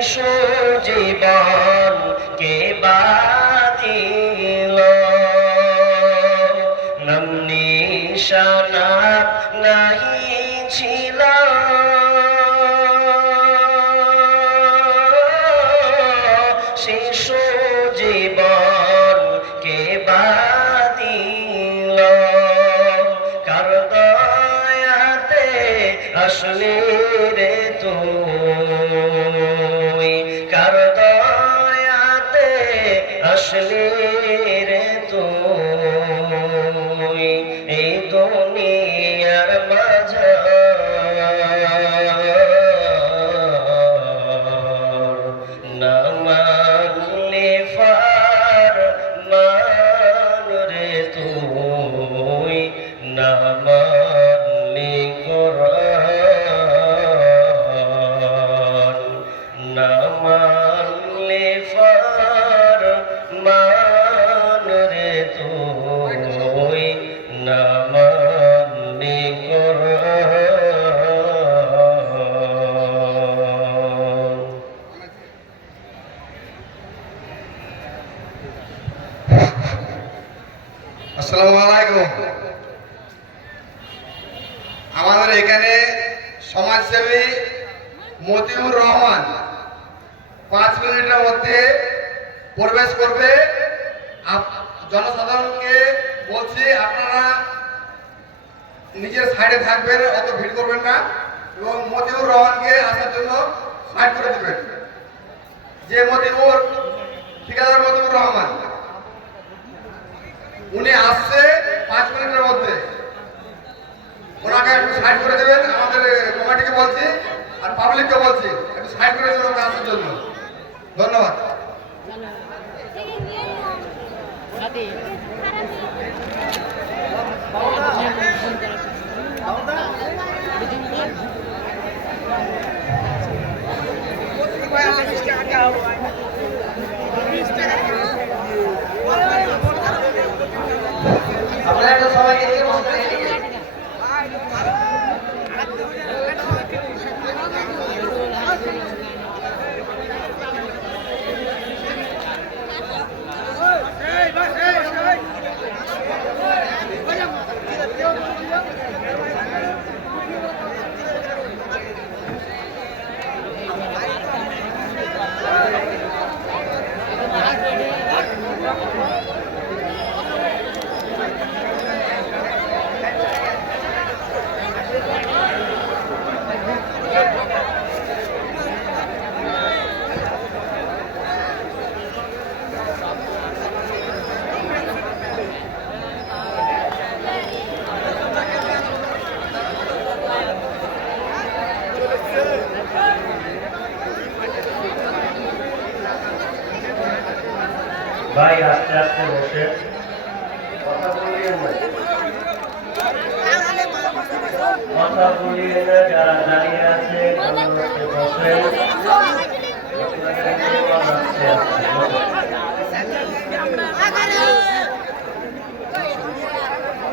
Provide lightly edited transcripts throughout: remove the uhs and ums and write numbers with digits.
শিশু জীবন কে বাদিল নাম নিশানা নাহি ছিল শিশু জীবন কে বাদিল কার দয়াতে আসলে রে তুই কার দয়াতে আসলে রে তুই এই দুনিয়ার মাঝার না মানলে ফারমান রে তুই না মানলে কোরআন না মানলে ফারমান রে তুই না মানলে কোরআন। আসসালামু আলাইকুম। আমাদের এখানে সমাজসেবী মতিউর রহমান 5 মিনিটের মধ্যে প্রবেশ করবে। জনসাধারণকে বলছি আপনারা নিজের সাইডে থাকবেন, অত ভিড় করবেন না এবং মতিউর রহমানকে আসার জন্য সাইড করে দেবেন। যে মতিউর ঠিকাদার মতিউর রহমান উনি আসছে 5 মিনিটের মধ্যে, ওনাকে একটু সাইড করে দেবেন। আমাদের কমিটিকে বলছি আর পাবলিককে বলছি একটু সাইড করে দেবেন ওকে আসার জন্য। ধন্যবাদ। আপনারা একটু সবাই এদিকে বসবেন, এদিকে। ভাই আস্তে আস্তে বসে কথা বলিয়ে কথা বলিয়ে যারা দাঁড়িয়ে আছে বসে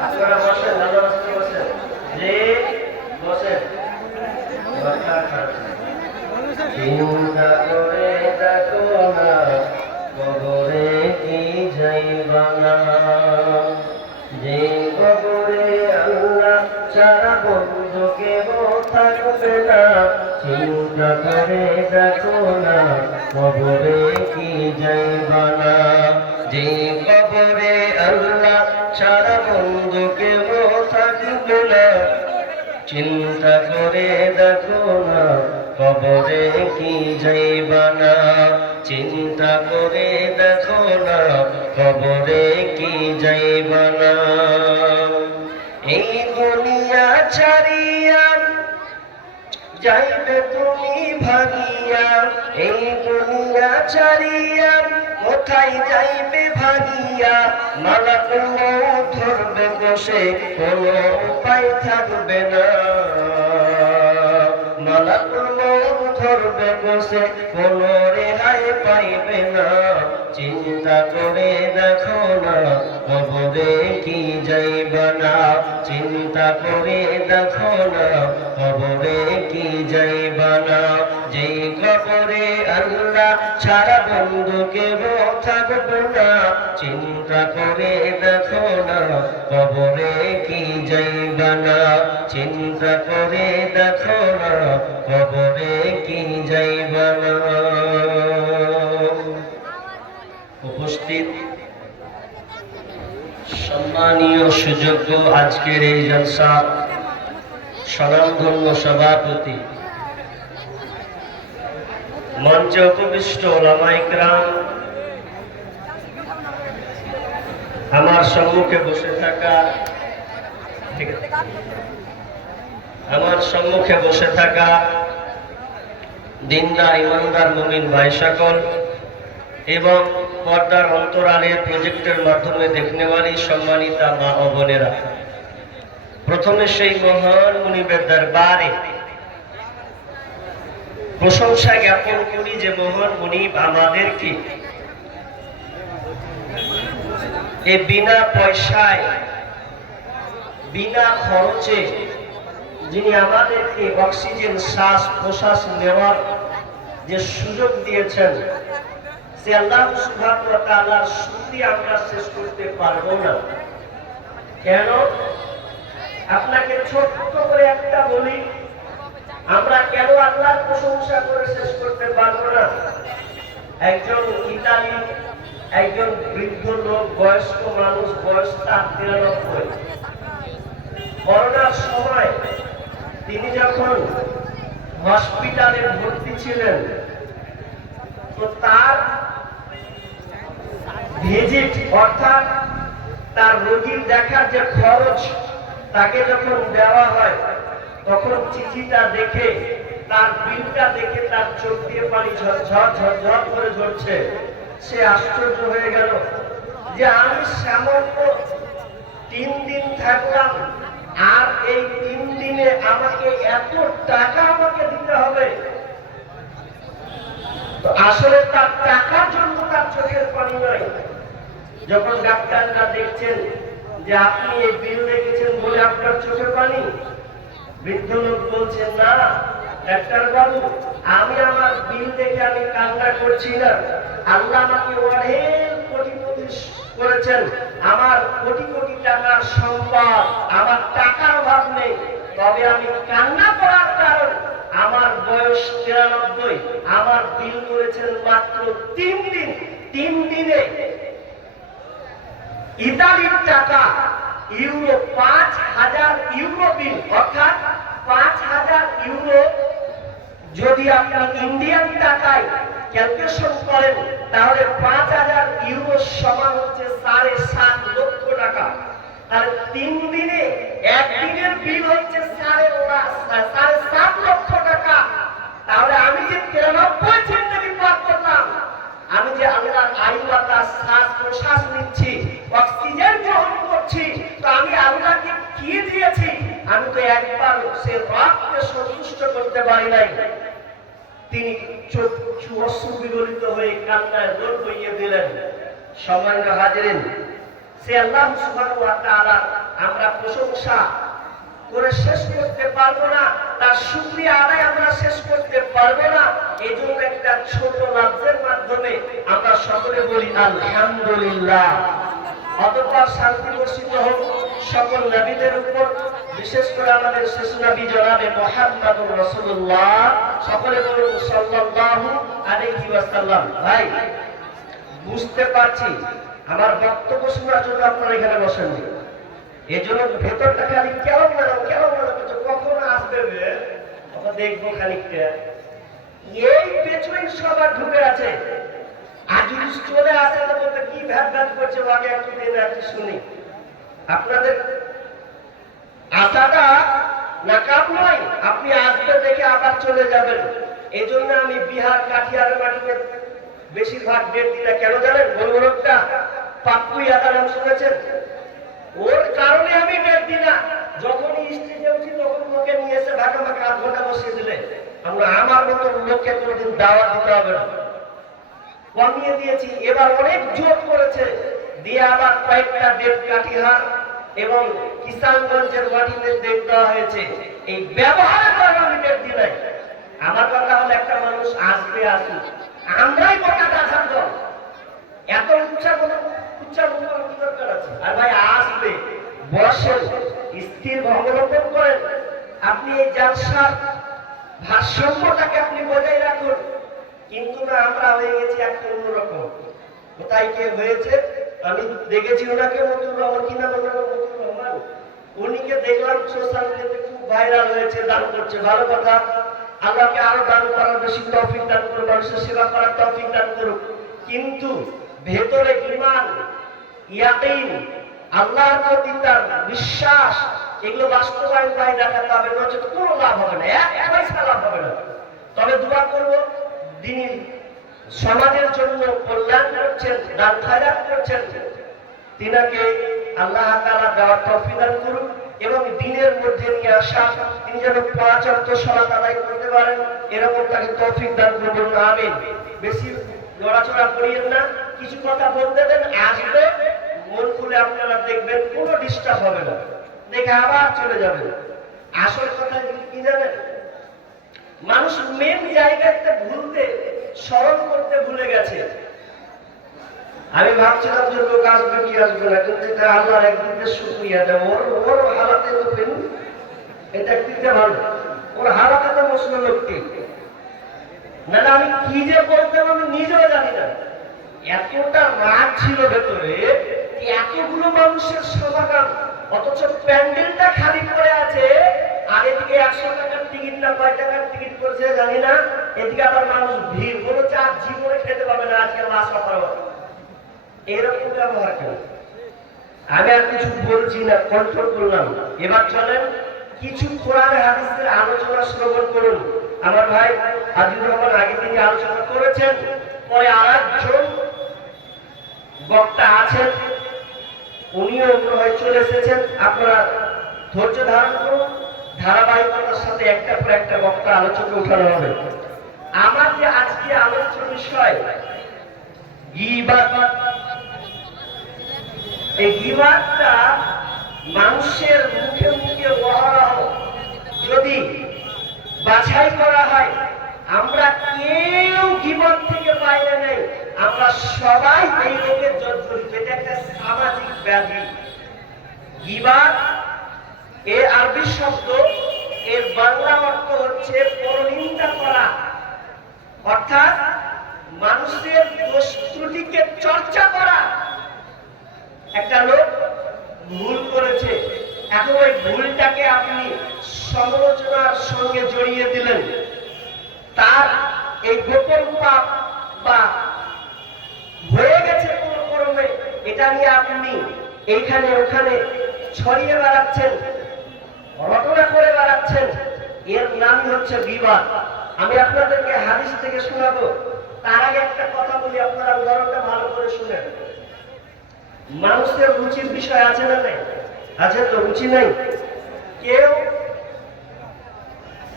আপনারা বসেন, দাদা আস্তে বসেন, যে বসেন চিন্তা করে দেখো না কবরে কি যাইবানা যে কবরে আল্লাহ ছাড়া বন্ধু কেউ থাকবে না চিন্তা করে দেখো না কবরে কি যাইবানা যে কবরে আল্লাহ ছাড়া বন্ধু কেউ থাকবে না চিন্তা করে দেখো না কবরে কি যাইবানা চিন্তা করে দেখো না কবরে কি যাইবানা এই দুনিয়া ছাড়িয়া যাইবে তুমি ভাগিয়া এই দুনিয়া ছাড়িয়া কোথায় যাইবে ভাগিয়া মালাকুল মউত ধরবে বসে কোনো উপায় থাকবে না মালাকুল মউত ধরবে বসে কোনো রেহাই পাইবে না চিন্তা করে দেখো না কবরে কি যাইবানা চিন্তা করে দেখো না কবরে কি যাইবানা যেই কবরে ছাড়া বন্ধু কেউ থাকবো না, চিন্তা করে দেখো না কবরে কি যাইবা না, চিন্তা করে দেখো না কবরে কি যাইবা না। উপস্থিত সম্মানীয় সুযোগ্য আজকের এই জলসা স্বনামধন্য সভাপতি, মঞ্চে উপবিষ্ট ওলামায়ে কেরাম, আমার সম্মুখে বসে থাকা দিনদার ইমানদার মুমিন ভাই সকল এবং পর্দার অন্তরালে প্রজেক্টের মাধ্যমে দেখনেওয়ালি সম্মানিতা মা ও বোনেরা, প্রথমে সেই মহান মুনিবের দরবারে প্রশংসা জ্ঞাপন করি যে মহান মুনিব আমাদেরকে এই বিনা পয়সায় বিনা খরচে যিনি আমাদেরকে অক্সিজেন শ্বাস প্রশ্বাস নেওয়ার যে সুযোগ দিয়েছেন, সে আল্লাহ সুবহানাহু ওয়া তাআলার শুকরিয়া আমরা শেষ করতে পারবো না। কেন? আপনাকে ছোট্ট করে একটা বলি, আমরা কেন আল্লাহর প্রশংসা করে শেষ করতে পারবো না? একজন ইতালি একজন বৃদ্ধ লোক, বয়স্ক মানুষ, বয়স তার 93, করোনার সময় তিনি যখন হসপিটালে ভর্তি ছিলেন, তো তার ভিজিট অর্থাৎ তার রোগীর দেখার যে খরচ তাকে যখন দেওয়া হয়, তখন চিঠিটা দেখে, তার বিলটা দেখে তার চোখ দিয়ে পানি ঝরঝর করে ঝরছে। সে আশ্চর্য হয়ে গেল যে আমি সামান্য 3 দিন থাকলাম, আর এই 3 দিনে আমাকে এত টাকা আমাকে দিতে হবে। তো আসলে তার টাকার জন্য তার চোখের পানি নয়। যখন ডাক্তাররা দেখছেন যে আপনি এই বিল রেখেছেন বলে আপনার চোখের পানি, বৃদ্ধ লোক বলছেন, না ডাক্তার বাবু, আমি আমার বিল দেখে আমি কান্না করছি না। আল্লাহ আমাকে অনেক কোটিপতি করেছেন, আমার কোটি কোটি টাকার সম্পদ, আমার টাকার অভাব নেই, তবে আমি কান্না করার কারণ আমার বয়স 93, আমার বিল করেছেন মাত্র 3 দিন। 3 দিনে ইতালির টাকা ইউরো 5000 ইউরো বিল, অর্থাৎ 5000 ইউরো যদি আপনি ইন্ডিয়ান টাকায় ক্যালকুলেশন করেন, তাহলে 5000 ইউরো সমান হচ্ছে 7.5 লক্ষ টাকা। তাহলে 3 দিনে একদিনের বিল হচ্ছে 7.5 লক্ষ টাকা। তাহলে আমি যে 93 জিন্দেগি পার করলাম, আমি যে আল্লাহর আয়ু বাতাস শ্বাস প্রশ্বাস নিচ্ছি, অক্সিজেন গ্রহণ করছি, তো আমি আল্লাহকে কি দিয়েছি? আমি তো একবার সে রবকে সন্তুষ্ট করতে পারি নাই। তিনি চক্ষু অশ্রু বিগলিত হয়ে কান্নায় রোল বইয়ে দিলেন। সম্মানিত হাজিরিন, সে আল্লাহ সুবহানাহু ওয়া তাআলা আমরা প্রশংসা করে শেষ করতে পারবো না, তার শুকরিয়া আদায় আমরা শেষ করতে পারবো না। এই জন্য একটা ছোট লাফজের মাধ্যমে আমরা সকলে বলি আলহামদুলিল্লাহ। অতঃপর শান্তি বর্ষিত হোক সকল নবীদের উপর, বিশেষ করে আমাদের শেষ নবী জনাবে মুহাম্মদুর রাসূলুল্লাহ, সকলে বলুন সাল্লাল্লাহু আলাইহি ওয়াসাল্লাম। ভাই, বুঝতে পারছি আমার বক্তব্য শোনার জন্য আপনারা এখানে বসেননি, এজন্য ভেতরটা খালি কেমন করছে, কখন আসবে দেখবো খানিকটা। এই পেছন সবার ঢুকে আছে, আর যদি চলে আসে তো বলতে কি ভ্যাট করছে, আগে একটু দিন একটু শুনি। আপনাদের আশাটা নাকাব নয়, আপনি আসবে দেখে আবার চলে যাবেন। এই জন্য আমি বিহার কাঠিয়ারের মাটিতে বেশিরভাগ ডেট দিই না। কেন জানেন? বলবরটা পাপ্পু ইয়াদার নাম শুনেছেন? ওর কারণে আমি ডেট দিই না। যখনই স্টেজে উঠি তখন লোকে নিয়ে এসে ঢাকা মাকে 8 ঘন্টা বসিয়ে দিলে আমার মতো লোককে কোনোদিন দাওয়াত দিতে হবে না। কমিয়ে দিয়েছি, এবার অনেক জোর করেছে দিয়ে আবার কয়েকটা ডেট কাটিহার এবং কিষানগঞ্জের মাটিতে ডেট দেওয়া হয়েছে। এই ব্যবহারের কারণে আমি ডেট দিই নাই। আমার কথা হলো একটা মানুষ আসবে আসুক, আমরাই মোটা গাছার দল, এত উচ্চারণ করার কি দরকার আছে? আর ভাই আসবে, বসেন, স্থির অবলম্বন করেন, আপনি এই জালসার ভারসাম্যটাকে আপনি বজায় রাখুন। কিন্তু না, আমরা হয়ে গেছি একটা অন্যরকম। কোথায় কে হয়েছে? আমি দেখেছি ওনাকে, মতিউর রহমান, কি নাম ওনার? মতিউর রহমান। উনিকে দেখলাম সোশ্যাল মিডিয়াতে খুব ভাইরাল হয়েছে, দান করছে, ভালো কথা। আল্লাহকে আরো দান করার বেশি তৌফিক দান করুন, মানুষের সেবা করার তৌফিক দান করুন। কিন্তু ভেতরে ঈমান, ইয়াকিন, আল্লাহর প্রতি তার বিশ্বাস, এগুলো বাস্তবায়ন পাই দেখাতে হবে, নচেত কোনো লাভ হবে না, এক পয়সা লাভ হবে না। তবে দোয়া করব, দিন সমাজের জন্য কল্যাণ করছেন, দান খায়রাত করছেন, তিনাকে আল্লাহ তাআলা দেওয়ার তৌফিক দান করুন এবং দিনের মধ্যে নিয়ে আসা, তিনি যেন 5 ওয়াক্ত সালাত আদায় করতে পারেন, এরকম তাকে তৌফিক দান করুন, আমিন। বেশি লড়াচড়া করিয়েন না, কিছু কথা বলতে দেন, আসবে, মন খুলে আপনারা দেখবেন, কোনো ডিস্টার্ব হবে না, দেখে আবার চলে যাবেন। আসল কথা কি জানেন? মানুষ মেন জায়গাতে ভুলতে, স্মরণ করতে ভুলে গেছে। আমি ভাবছিলাম যে লোক আসবে কি আসবে না, কিন্তু এটা আল্লাহর একদিকে শুকরিয়া দেব, ওর হালাতে তো পেন, এটা একদিকে ভালো, ওর হালাতে তো মশল লোকটি না। আমি কি যে বলতাম আমি নিজেও জানি না, এতটা রাগ ছিল ভেতরে, এতগুলো মানুষের সমাগম, অথচ প্যান্ডেলটা খালি পড়ে আছে, আর এদিকে 100 টাকার টিকিট না কয় টাকার টিকিট করছে জানি না, এদিকে আবার মানুষ ভিড়, কোনো চাপ জীবনে খেতে পাবে না আজকে লাশ অপার। এরকম ব্যবহার কেন? আমি আর কিছু বলছি না, কন্ট্রোল করলাম। এবার চলেন কিছু কোরআন হাদিসের আলোচনা শ্রবণ করুন। আমার ভাই আজিজুর রহমান আগে থেকে আলোচনা করেছেন, পরে আরেকজন বক্তা আছেন, উনিও মনে হয় চলে এসেছেন। আপনারা ধৈর্য ধারণ করুন, ধারাবাহিকতার সাথে একটার পর একটা বক্তা আলোচনা উঠানো হবে। আমার যে আজকে আলোচ্য বিষয় গীবাত, এই গীবাতটা মানুষের মুখে মুখে অহরহ যদি বাছাই করা হয়, আমরা কেউ গীবত থেকে বাইরে নেই, আমরা সবাই এই রোগের জর্জরিত। এটা একটা সামাজিক ব্যাধি। গীবাত এর আরবি শব্দ, এর বাংলা অর্থ হচ্ছে পরনিন্দা করা, অর্থাৎ মানুষের দোষ ত্রুটিকে চর্চা করা। একটা লোক ভুল করেছে, এখন ওই ভুলটাকে আপনি সমালোচনার সঙ্গে জড়িয়ে দিলেন, তার এই গোপন পাপ বা হয়ে গেছে কোনো ক্রমে, এটা নিয়ে আপনি এইখানে ওখানে ছড়িয়ে বেড়াচ্ছেন, রটনা করে বেড়াচ্ছেন, এর নামই হচ্ছে বিবাদ। আমি আপনাদেরকে হাদিস থেকে শোনাবো, তার আগে একটা কথা বলি, আপনারা উদাহরণটা ভালো করে শুনেন। মানুষের রুচির বিষয় আছে না নাই? আছে তো, রুচি নাই? কেউ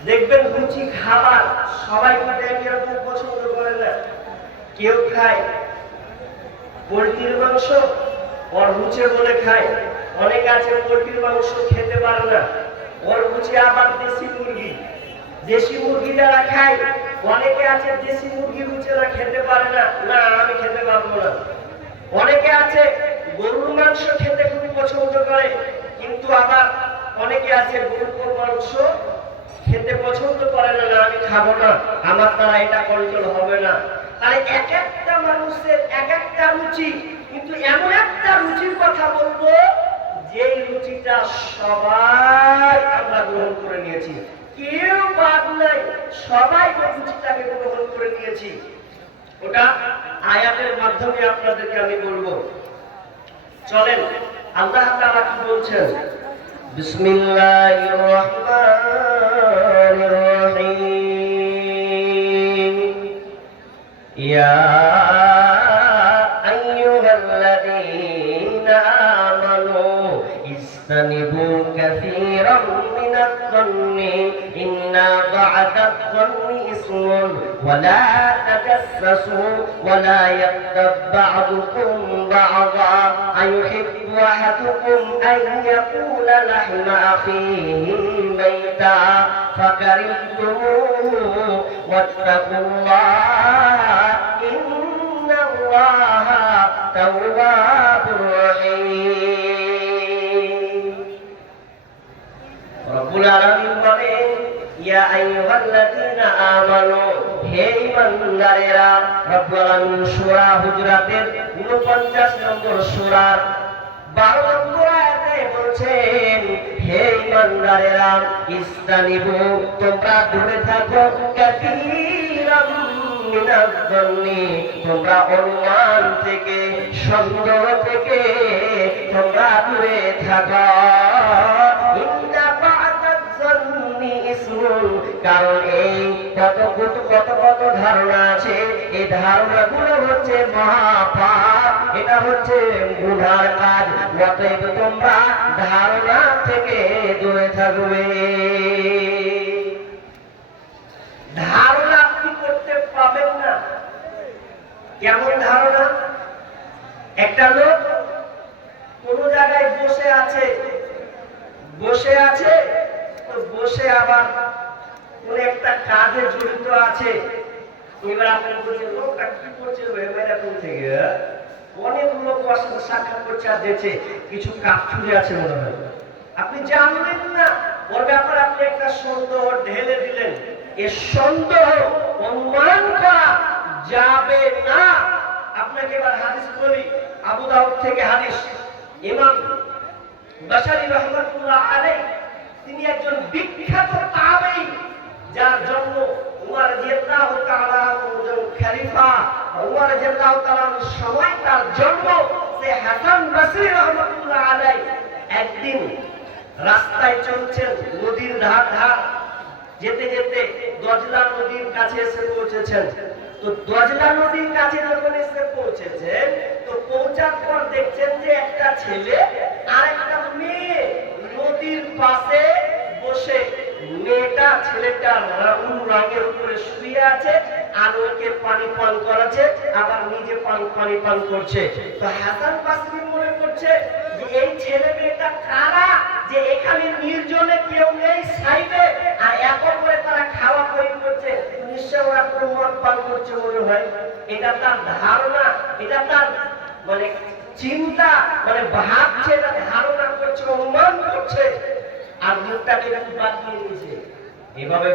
দেখবেন রুচি খাবার সবাই কিন্তু একরকম পছন্দ করে না। কেউ খায় পোলট্রির মাংস, ওর রুচি বলে খায়। অনেক আছে পোলট্রির মাংস খেতে পারে না, ওর রুচি আবার দেশি মুরগি। দেশি মুরগি যারা খায়, অনেকে আছে দেশি মুরগি রুচিরা খেতে পারে না, না আমি খেতে পারবো না। অনেকে আছে গরুর মাংস খেতে খুব পছন্দ করে, কিন্তু আবার অনেকে আছে গরুর মাংস খেতে পছন্দ করে না, না আমি খাবো না, আমার দ্বারা এটা কন্ট্রোল হবে না। তাই এক একটা মানুষের এক একটা রুচি, কিন্তু এমন একটা রুচির কথা বলবো যেই রুচিটা সবাই আমরা গ্রহণ করে নিয়েছি, কেউ বাদ নাই, সবাই ওই রুচিটাকে গ্রহণ করে নিয়েছি। ওটা আয়াতের মাধ্যমে আপনাদেরকে আমি বলবো। চলেন আল্লাহ তাআলা কি বলছেন, বিসমিল্লাহির রহমানির রহিম, ইয়া আইয়ুহাল্লাযীনা আমানু ইসতানিবু কাসীরাম মিনাত الظن إن بعد الظن إثم ولا تجسسوا ولا يغتب بعضكم بعضا أيحب أحدكم أن يأكل لحم أخيه ميتا فكرهتموه واتقوا الله إن الله تواب رحيم رب العالمين বলেন ইয়া আইয়ুহাল্লাযীনা আমানু হে ঈমানদারেরা রব্বুল আলামিন সূরা হুজরাতের 49 নম্বর সূরার 12 নম্বর আয়াতে বলছেন হে ঈমানদারেরা ইসতানিবু তোমরা দূরে থাকো কাসীরাম মিনাজ জন্নি তোমরা অনুমান থেকে সন্দেহ থেকে তোমরা দূরে থাকো ইন্না বা'দাজ জন্নি ইসমুন কারণ এই কত ধারণা আছে এই ধারণাগুলো হচ্ছে মহাপাপ এটা হচ্ছে গুনার কাজ অতএব তোমরা ধারণা থেকে দূরে থাকবে ধারণা আপনি করতে পাবেন না কেমন ধারণা একটা লোক কোন জায়গায় বসে আছে তো বসে আবার কোন একটা কাজে জড়িত আছে এবার আপনি বলছেন লোকটা কি করছে এরকম থেকে অনেক লোক সাক্ষাৎ করছে আর দেখছে কিছু কাজ ছুটে আছে মনে হয় আপনি জানলেন না ওর ব্যাপারে আপনি একটা সন্দেহ ঢেলে দিলেন এ সন্দেহ অনুমান করা যাবে না আপনাকে এবার হাদিস বলি আবু দাউদ থেকে হাদিস ইমাম বাশারি রাহমাতুল্লাহ আলাইহি তিনি একজন বিখ্যাত তাবেঈ যার জন্ম উমর রাদিয়াল্লাহু তাআলা খলিফা উমর রাদিয়াল্লাহু তাআলার সময় তার জন্ম সে হাসান বসরি রাহমাতুল্লাহ আলাইহি একদিন রাস্তায় চলছেন নদীর ধার যেতে যেতে দজলা নদীর কাছে এসে পৌঁছেছেন তো দজলা নদীর কাছে যখন এসে পৌঁছেছেন তো পৌঁছার পর দেখছেন যে একটা ছেলে আর একটা মেয়ে নদীর পাশে বসে মেয়েটা ছেলেটা রঙের উপরে শুয়ে আছে আর ওকে পানি পান করাচ্ছে আবার নিজে পানি পান করছে তো হাসান বসরি মনে করছে যে এই ছেলে মেয়েটা কারা যে এখানে নির্জনে কেউ নেই সাইডে আর এক করে তারা খাওয়া খই করছে নিশ্চয় ওরা কোনো মদ পান করছে মনে হয় এটা তার ধারণা এটা তার মানে চিন্তা মানে ভাবছে এটা ধারণা করছে অনুমান করছে আর মুখটাকে একটু বাঁকিয়ে নিয়েছে এভাবে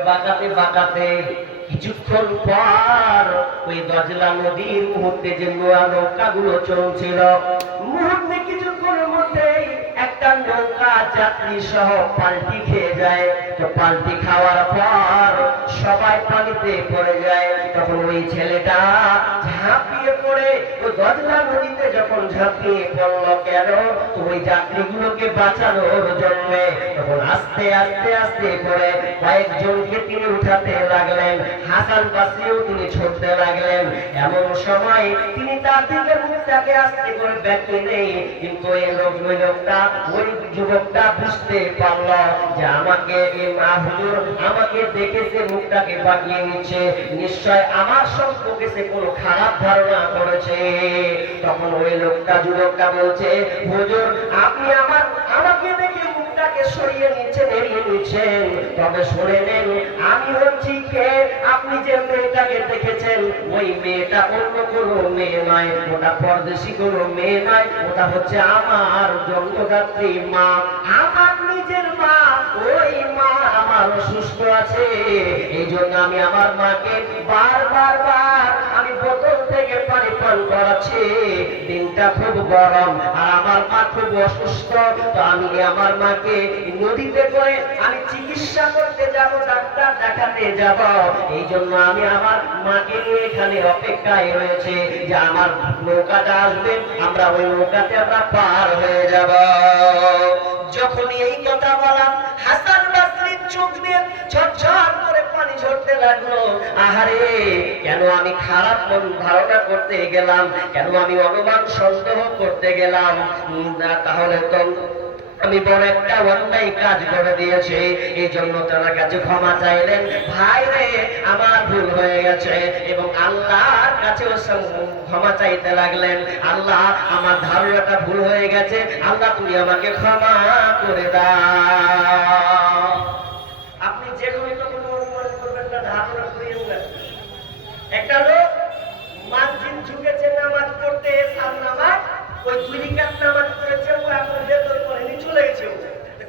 বাঁকাতে কিছুক্ষণ পর ওই দজলা নদীর মুহূর্তে যে নৌকাগুলো চলছিল মুহূর্তে কিছুক্ষণের মধ্যেই একটা নৌকা যাত্রী সহ পাল্টি খেয়ে যায় তো পাল্টি খাওয়ার পর সবাই পানিতে পড়ে যায় তখন ওই ছেলেটা ঝাঁপিয়ে পড়ে ওই দজলা নদীতে যখন ঝাঁপিয়ে পড়লো কেন তো ওই যাত্রীগুলোকে বাঁচানোর জন্য তখন আস্তে করে কয়েকজনকে তিনি উঠাতে লাগলেন হাসান বসরিও তিনি ছুটতে লাগলেন এমন সময় তিনি তার দিকে মুখটাকে আস্তে করে ব্যাকে নেই কিন্তু ওই লোকটা ওই যুবকটা বুঝতে পারল যে আমাকে এই মা হুজুর আমাকে দেখেছে মুখটাকে বাঁকিয়ে নিচ্ছে নিশ্চয় আমার সম্পর্কে সে কোনো খারাপ ধারণা করেছে তখন ওই যুবকটা বলছে হুজুর আপনি আমাকে দেখে মুখটাকে সরিয়ে নিচ্ছেন এড়িয়ে নিচ্ছেন তবে শুনে নেন আমি হচ্ছি কে আপনি যে মেয়েটাকে দেখেছেন ওই মেয়েটা অন্য কোনো মেয়ে নয় ওটা পরদেশী কোনো মেয়ে নয় ওটা হচ্ছে আমার জন্মদাত্রী মা আমার নিজের মা ওই মা আমার অসুস্থ আছে এই জন্য আমি আমার মাকে বার আমি বোতল থেকে পানি পান করাচ্ছি দিনটা খুব গরম আর আমার মা খুব অসুস্থ তো আমি আমার মাকে নদীতে করে আমি চিকিৎসা করতে যাব ডাক্তার দেখাতে যাব এই জন্য আমি আমার মাকে নিয়ে এখানে অপেক্ষায় রয়েছে যে আমার নৌকাটা আসবে আমরা ওই নৌকাতে আমরা পার হয়ে যাব যখন এই কথা বলা হাসান বসরির চোখ দিয়ে ঝরঝর করে পানি ঝরতে লাগলো আহারে কেন আমি খারাপ ধারণা করতে গেলাম কেন আমি অনুমান সন্দেহ করতে গেলাম তাহলে তো আমি বড় একটা অন্যায় কাজ করে দিয়েছি, এই জন্য তার কাছে ক্ষমা চাইলেন। ভাই রে, আমার ভুল হয়ে গেছে, এবং আল্লাহর কাছেও ক্ষমা চাইতে লাগলেন। আল্লাহ, আমার ধারণাটা ভুল হয়ে গেছে, আল্লাহ তুমি আমাকে ক্ষমা করে দাও। আপনি যে কোনো অনুমান করবেন না, ধারণা করিয়েন না। একটা লোক মসজিদ ঝুঁকেছে নামাজ পড়তে, এসার নামাজ, ওই 2 রাকাত নামাজ পড়েছে, ও এখন বেতন পড়েনি, চলে গেছে।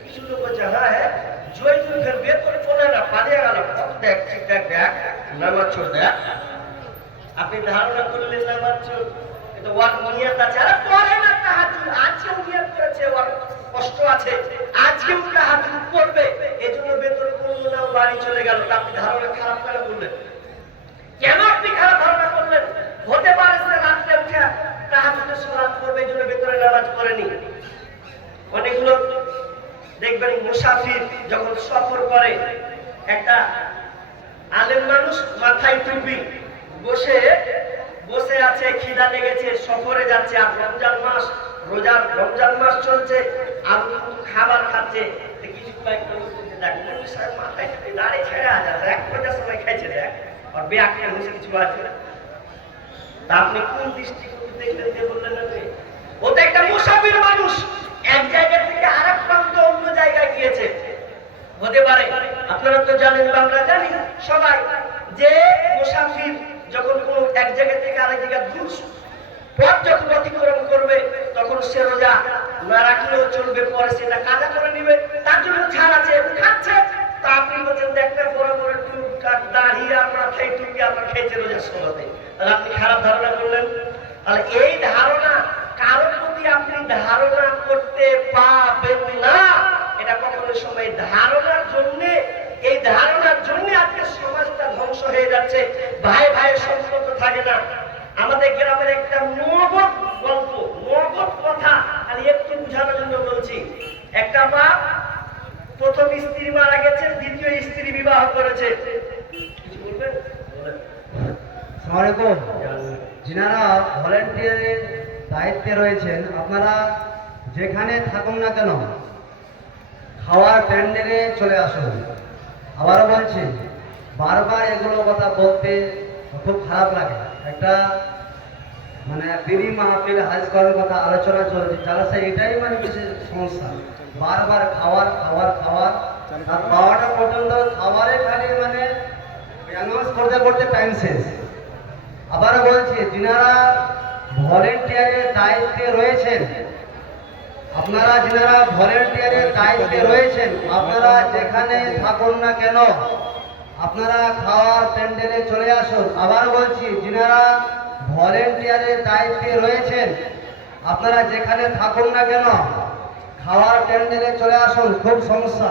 কিছু লোক বলছে হ্যাঁ হ্যাঁ জয় যুগের বেতন পড়ে না, পালিয়ে গেল। দেখ ঠিক দেখ দেখ নামাজ চোর দেখ। আপনি ধারণা করলেন নামাজ চোর, কিন্তু ওর নিয়ত আছে। আরে পড়ে না তাহাজ্জুদ, আজকেও নিয়ত করেছে, ওর কষ্ট আছে, আজকেও তাহাজ্জুদ পড়বে, এজন্য বেতন পড়লো না, বাড়ি চলে গেল। আপনি ধারণা খারাপ করে বললেন। কেন আপনি খারাপ ধারণা করলেন? হতে পারে সে রাত্রে উঠে তাহাজ্জুদের সালাত করবে, এই জন্য ভেতরে নামাজ পড়েনি। অনেক লোক দেখবেন মুসাফির যখন সফর করে, একটা আলেম মানুষ মাথায় টুপি, বসে বসে আছে, খিদা লেগেছে, সফরে যাচ্ছে, আর রমজান মাস, রমজান মাস চলছে, আর খাবার খাচ্ছে। কিছু মাথায় টুপি দাঁড়িয়ে ছেড়ে আছে, এক পর্যায়ে সময় খাইছে দেখ, আর ব্যাখ্যা হয়েছে কিছু আছে। তা আপনি কোন দৃষ্টিকোণ দেখলেন যে বললেন না? ও তো একটা মুসাফির মানুষ, এক জায়গা থেকে আরেক প্রান্ত অন্য জায়গায় গিয়েছে। হতে পারে, আপনারা তো জানেন, আমরা জানি সবাই, যে মুসাফির যখন কোন এক জায়গা থেকে আরেক জায়গা দূর পথ যখন অতিক্রম করবে, তখন সে রোজা না রাখলেও চলবে, পরে সেটা কাজা করে নিবে, তার জন্য ছাড় আছে, খাচ্ছে। তা আপনি বলছেন একটা বড় বড় দাড়ি আর মাথায় টুপি আমরা খেয়েছে রোজার সময়তে, তাহলে আপনি খারাপ ধারণা করলেন। তাহলে এই ধারণা কারোর প্রতি আপনি ধারণা করতে পারবেন না, এটা কখনো সময় ধারণার জন্য, এই ধারণার জন্য আজকে সমাজটা ধ্বংস হয়ে যাচ্ছে, ভাই ভাইয়ের সম্পর্ক থাকে না। আমাদের গ্রামের একটা নগদ গল্প, নগদ কথা, আমি একটু বুঝানোর জন্য বলছি। একটা মা প্রথম স্ত্রী মারা গেছে, দ্বিতীয় স্ত্রী বিবাহ করেছে। কিছু বলবেন? আসসালামু আলাইকুম। যিনারা ভলেন্টিয়ারের দায়িত্বে রয়েছেন, আপনারা যেখানে থাকুন না কেন খাওয়ার প্যান্ডেলে চলে আসুন। আবারও বলছি, বারবার এগুলো কথা বলতে খুব খারাপ লাগে। একটা মানে বিড়ি মাহফিল হাজ করার কথা আলোচনা চলছে, যারা সে এটাই মানে বিশেষ সমস্যা, বারবার খাওয়ার খাওয়ার খাওয়ার, আর খাওয়াটা পর্যন্ত খাবারে খালি মানে অ্যানাউন্স করতে করতে টাইম শেষ। আবারও বলছি, যিনারা ভলেন্টিয়ারের দায়িত্বে রয়েছেন, আপনারা যিনারা ভলেন্টিয়ারের দায়িত্বে রয়েছেন, আপনারা যেখানে থাকুন না কেন আপনারা খাওয়ার প্যান্ডেলে চলে আসুন। আবার বলছি, যিনারা ভলেন্টিয়ারের দায়িত্বে রয়েছেন, আপনারা যেখানে থাকুন না কেন খাওয়ার প্যান্ডেলে চলে আসুন। খুব সমস্যা।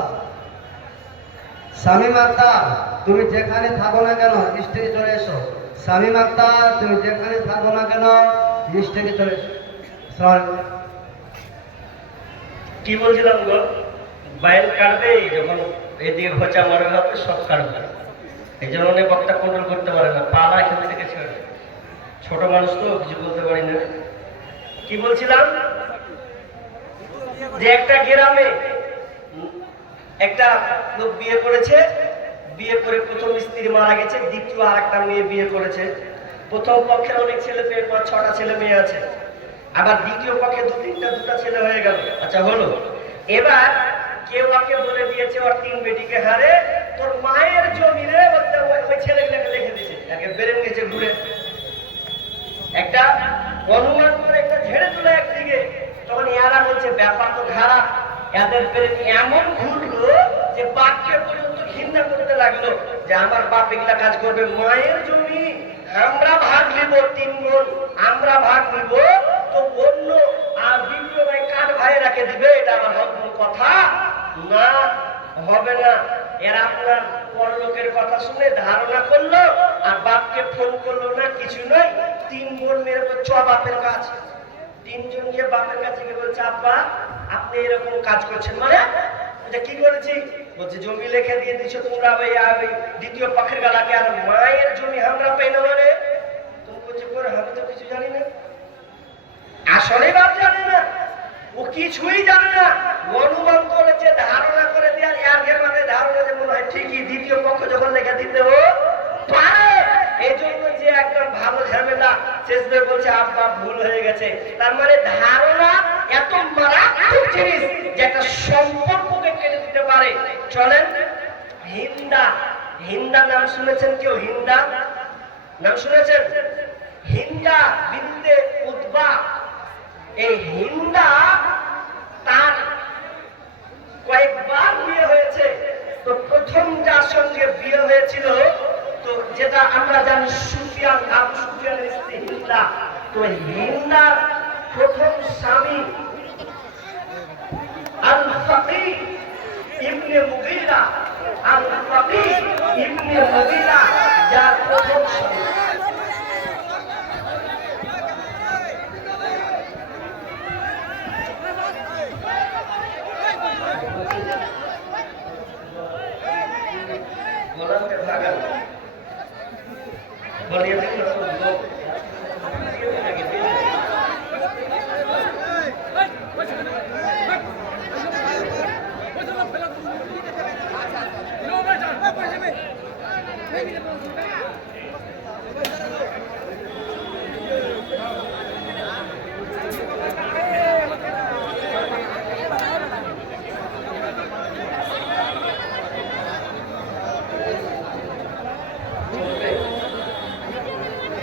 শামীম আক্তার, তুমি যেখানে থাকো না কেন স্টেজে চলে এসো। শামীম আক্তার, তুমি যেখানে থাকো না কেন স্টেজে চলে এসো। কি বলছিলাম গো? বাইল কাটবে, যখন এদিকে খোঁচা মারবে হবে, সব কাটবে। এই জন্য অনেক বক্তা কন্ট্রোল করতে পারে না, পালা এখান থেকে ছেড়ে। ছোট মানুষ তো কিছু বলতে পারি না। কি বলছিলাম? যে একটা গ্রামে একটা লোক বিয়ে করেছে, বিয়ে করে প্রথম স্ত্রী মারা গেছে, দ্বিতীয় আর একটা মেয়ে বিয়ে করেছে। প্রথম পক্ষে অনেক ছেলে মেয়ে, 5-6টা ছেলে মেয়ে আছে, আবার দ্বিতীয় পক্ষে 2-3টা ছেলে হয়ে গেল। আচ্ছা হলো, এবার কেউ কাকে বলে দিয়েছে ওর 3 বেটিকে, হারে তোর মায়ের জমি রে, বলতে ওই ছেলেগুলোকে লিখে দিয়েছে, একে বেরেন গেছে ঘুরে। একটা অনুমান করে একটা ঝেড়ে তুলে একদিকে, তখন এরা বলছে ব্যাপার তো খারাপ, এদের বেরেন এমন ঘুরলো যে বাপকে পর্যন্ত ঘৃণা করতে লাগলো, যে আমার বাপ এগুলা কাজ করবে, মায়ের জমি আমরা ভাগ নিব, 3 বোন আমরা ভাগ নিব, তো অন্য আর দ্বিতীয় ভাই কাঠ ভাই রাখে দিবে, এটা আমার কোনো কথা না, হবে না। এরা আপনার পরলোকের কথা শুনে ধারণা করলো, আর বাপকে ফোন করলো না, কিছু নয়। 3 বোন মেরে চ বাপের কাজ, 3 জন গিয়ে বাপের কাছে গিয়ে বলছে, আব্বা আপনি এরকম কাজ করছেন, মানে এটা কি করেছি? বলছে জমি লিখে দিয়ে দিচ্ছ তোমরা দ্বিতীয় পক্ষের গালাকে, আর মায়ের জমি আমরা পাই না, মানে তুমি বলছে পরে আমি তো কিছু জানি না। আসলে বাপ জানে না, ও কিছুই জানে না, অনুমান করেছে, ধারণা করে দেওয়ার এর মানে ধারণা যে মনে হয় ঠিকই দ্বিতীয় পক্ষ যখন লেখা দিতেও পারে, এই জন্য যে একদম ভালো ঝামেলা শেষে বলছে আব্বা ভুল হয়ে গেছে। তার মানে ধারণা এত মারাত্মক জিনিস যে একটা সম্পর্ককে কেটে দিতে পারে। চলেন, হিন্দা, হিন্দা নাম শুনেছেন কেউ? হিন্দা নাম শুনেছেন? হিন্দা বিনতে উতবা, এই হিন্দা তার কয়েকবার বিয়ে হয়েছে। তো প্রথম যার সঙ্গে বিয়ে হয়েছিল, তো যেটা আমরা জানি সুফিয়ান, আবু সুফিয়ানের স্ত্রী হিন্দা। তো হিন্দার প্রথম স্বামী আল ফাকিহ ইবনে মুগীরা, আল ফাকিহ ইবনে মুগীরা যার প্রথম স্বামী। গোলামকে ভাগান বলিয়ে দিন না তো লোক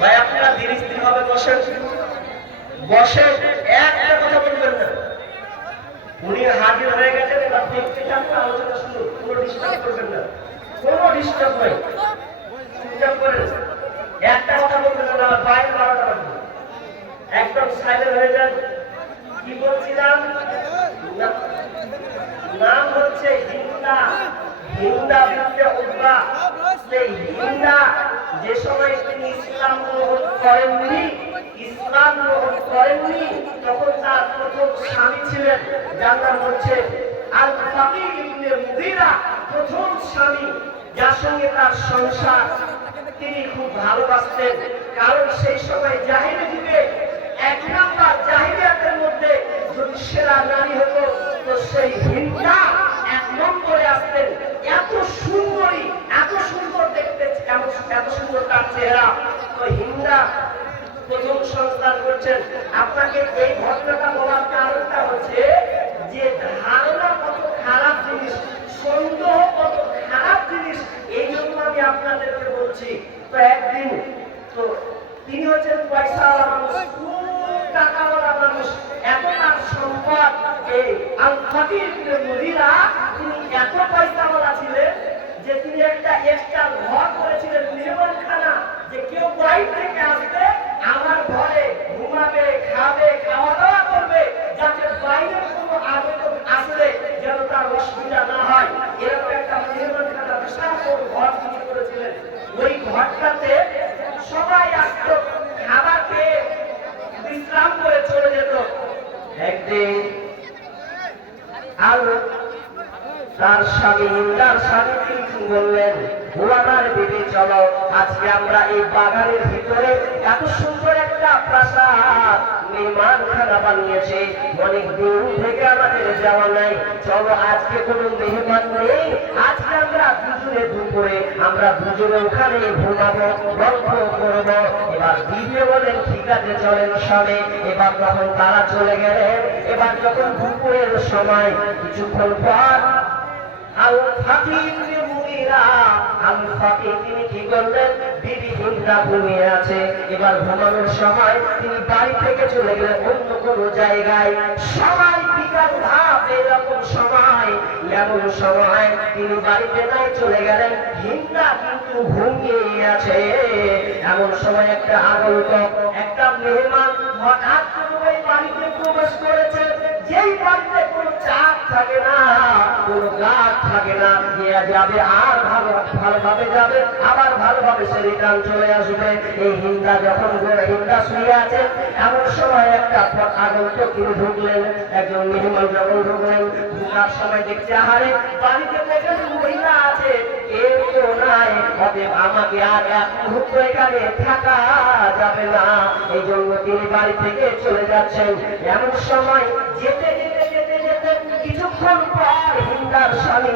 ভাই, আপনারা ধীরে স্থির ভাবে বসেন, বসে একটা কথা বলবেন না। উনি হাজির হয়ে গেছেন, এবার দেখতে চান না, আলোচনা শুরু, কোনো ডিস্টার্ব করবেন না, কোনো ডিস্টার্ব নাই, চুপচাপ করেন, একটা কথা বলবেন না, আমার বাইরে 12টা বাজবে, একদম সাইলেন্ট হয়ে যান। কি বলছিলাম? নাম হচ্ছে হিন্দা, হিন্দা বিনতে উতবা। সেই হিন্দা যে সময় তিনি ইসলাম গ্রহণ করেননি, ইসলাম গ্রহণ করেননি, তখন তার প্রথম স্বামী ছিলেন যার নাম হচ্ছে আল ফাকিহ ইবনে মুগীরা। প্রথম স্বামী যার সঙ্গে তার সংসার, তিনি খুব ভালোবাসতেন। কারণ সেই সময় জাহিলি যুগে এক নাম্বার জাহিলিয়াতের মধ্যে যদি সেরা নারী হতো তো সেই হিন্দা এক নম্বরে আসতেন। এত সুন্দরী, এত সুন্দর দেখতে, এত সুন্দর তার চেহারা। তো হিন্দা প্রথম সংস্থান করছেন। আপনাকে এই ঘটনাটা বলার কারণটা হচ্ছে যে ধারণা কত খারাপ জিনিস, সন্দেহ কত খারাপ জিনিস, এই জন্য আমি আপনাদেরকে বলছি। তো একদিন তো তিনি হচ্ছেন পয়সাওয়ালা মানুষ, খুব টাকাওয়ালা মানুষ, এত তার সম্পদ। এই আল ফাকিহ ইবনে মুগীরা তিনি এত পয়সাওয়ালা ছিলেন যে তিনি একটা এক্সট্রা ঘর করেছিলেন, মেহমানখানা, যে কেউ বাইরে থেকে আসবে আমার ঘরে ঘুমাবে, খাবে, খাওয়া দাওয়া করবে, যাতে বাইরের কোনো আগন্তুক আসলে যেন তার অসুবিধা না হয়। এরকম একটা মেহমানখানা, বিশাল বড় ঘর তৈরি করেছিলেন। ওই ঘরটাতে সবাই আসতো, খাবার খেয়ে বিশ্রাম করে চলে যেত। একদিন আর তার স্বামী, হিন্দার স্বামী কিন্তু বললেন, ও আমার বিবি, চলো আজকে আমরা এই বাগানের ভিতরে এত সুন্দর একটা প্রাসাদ মেহমানখানা বানিয়েছি, অনেক দিন থেকে আমাদের যাওয়া নাই, চলো আজকে কোনো মেহমান নেই, আজকে আমরা দুজনে দুপুরে আমরা দুজনে ওখানে ঘুমাবো, গল্প করবো। এবার বিবি বলেন, ঠিক আছে চলেন স্বামী। এবার যখন তারা চলে গেলেন, এবার যখন দুপুরের সময় কিছুক্ষণ পর আল ফাকিহ ইবনে মুগীরা, আল ফাকিহ তিনি কি করলেন? বিবি হিন্দা ঘুমিয়ে আছে, এবার ঘুমানোর সময় তিনি বাড়ি থেকে চলে গেলেন অন্য কোনো জায়গায়। সবাই বিকাল ভাব এরকম সময়, এমন সময় তিনি বাড়িতে নাই, চলে গেলেন, হিন্দা কিন্তু ঘুমিয়ে আছে। এমন সময় একটা আগন্তুক, একটা মেহমান হঠাৎ করে ওই বাড়িতে প্রবেশ করেছে, যেই বাড়িতে কোনো চাপ থাকে না, কোনো গাছ থাকে না, দেয়া যাবে আর ভালোভাবে যাবে, আবার ভালোভাবে সে রিটার্ন চলে আসবে। এই হিন্দা যখন হিন্দা শুয়ে আছে, এমন সময় একটা আগন্তুক তিনি ঢুকলেন, একজন মেহমান যখন ঢুকলেন, ঢুকার সময় দেখছে আহারে বাড়িতে দেখেন মহিলা আছে, কেউ তো নাই, অতএব আমাকে আর এক মুহূর্ত এখানে থাকা যাবে না, এই জন্য তিনি বাড়ি থেকে চলে যাচ্ছেন। এমন সময় যেতে যেতে যেতে যেতে কিছু কিছুক্ষণ পর হিন্দার স্বামী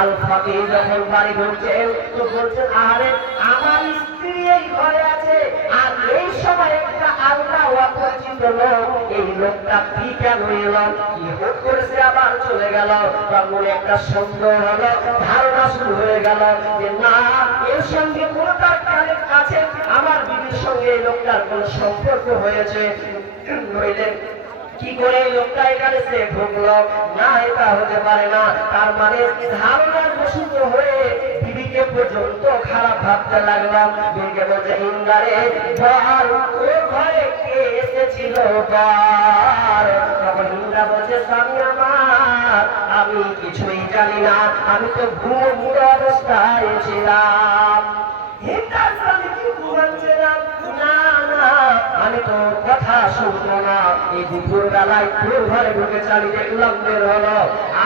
আল ফাকিহ যখন বাড়ি ঢুকছেন তো বলছেন, আরে আমার স্ত্রী এই ঘরে আছে, আর এই সময় একটা আল্লাহ অপরিচিত লোক, এই লোকটা কি কেন এলো, কি হুট করেছে আবার চলে গেল। তার মনে একটা সন্দেহ হলো, ধারণা শুরু হয়ে গেল যে না, এর সঙ্গে কোনো তার কানেক্ট আছে, আমার বিবির সঙ্গে এই লোকটার কোনো সম্পর্ক হয়েছে। নইলে কি করে এই লোকটা এখানে সে ঢুকলো? না, এটা হতে পারে না। তার মানে ধারণার বশত হয়ে বিবিকে পর্যন্ত খারাপ ভাবতে লাগলাম। বিবিকে বলছে, হিন্দারে বল, ও ঘরে কে এসেছিল বল। তখন হিন্দা বলছে, স্বামী আমার, আমি কিছুই জানি না, আমি তো ঘুমোর অবস্থায় ছিলাম। হিন্দার স্বামী কি ঘুমাচ্ছে না? না না, আমি তো কথা শুনবো না। এই দুপুর বেলায় তোর ঘরে ঢুকেছে, আমি দেখলাম বের হলো,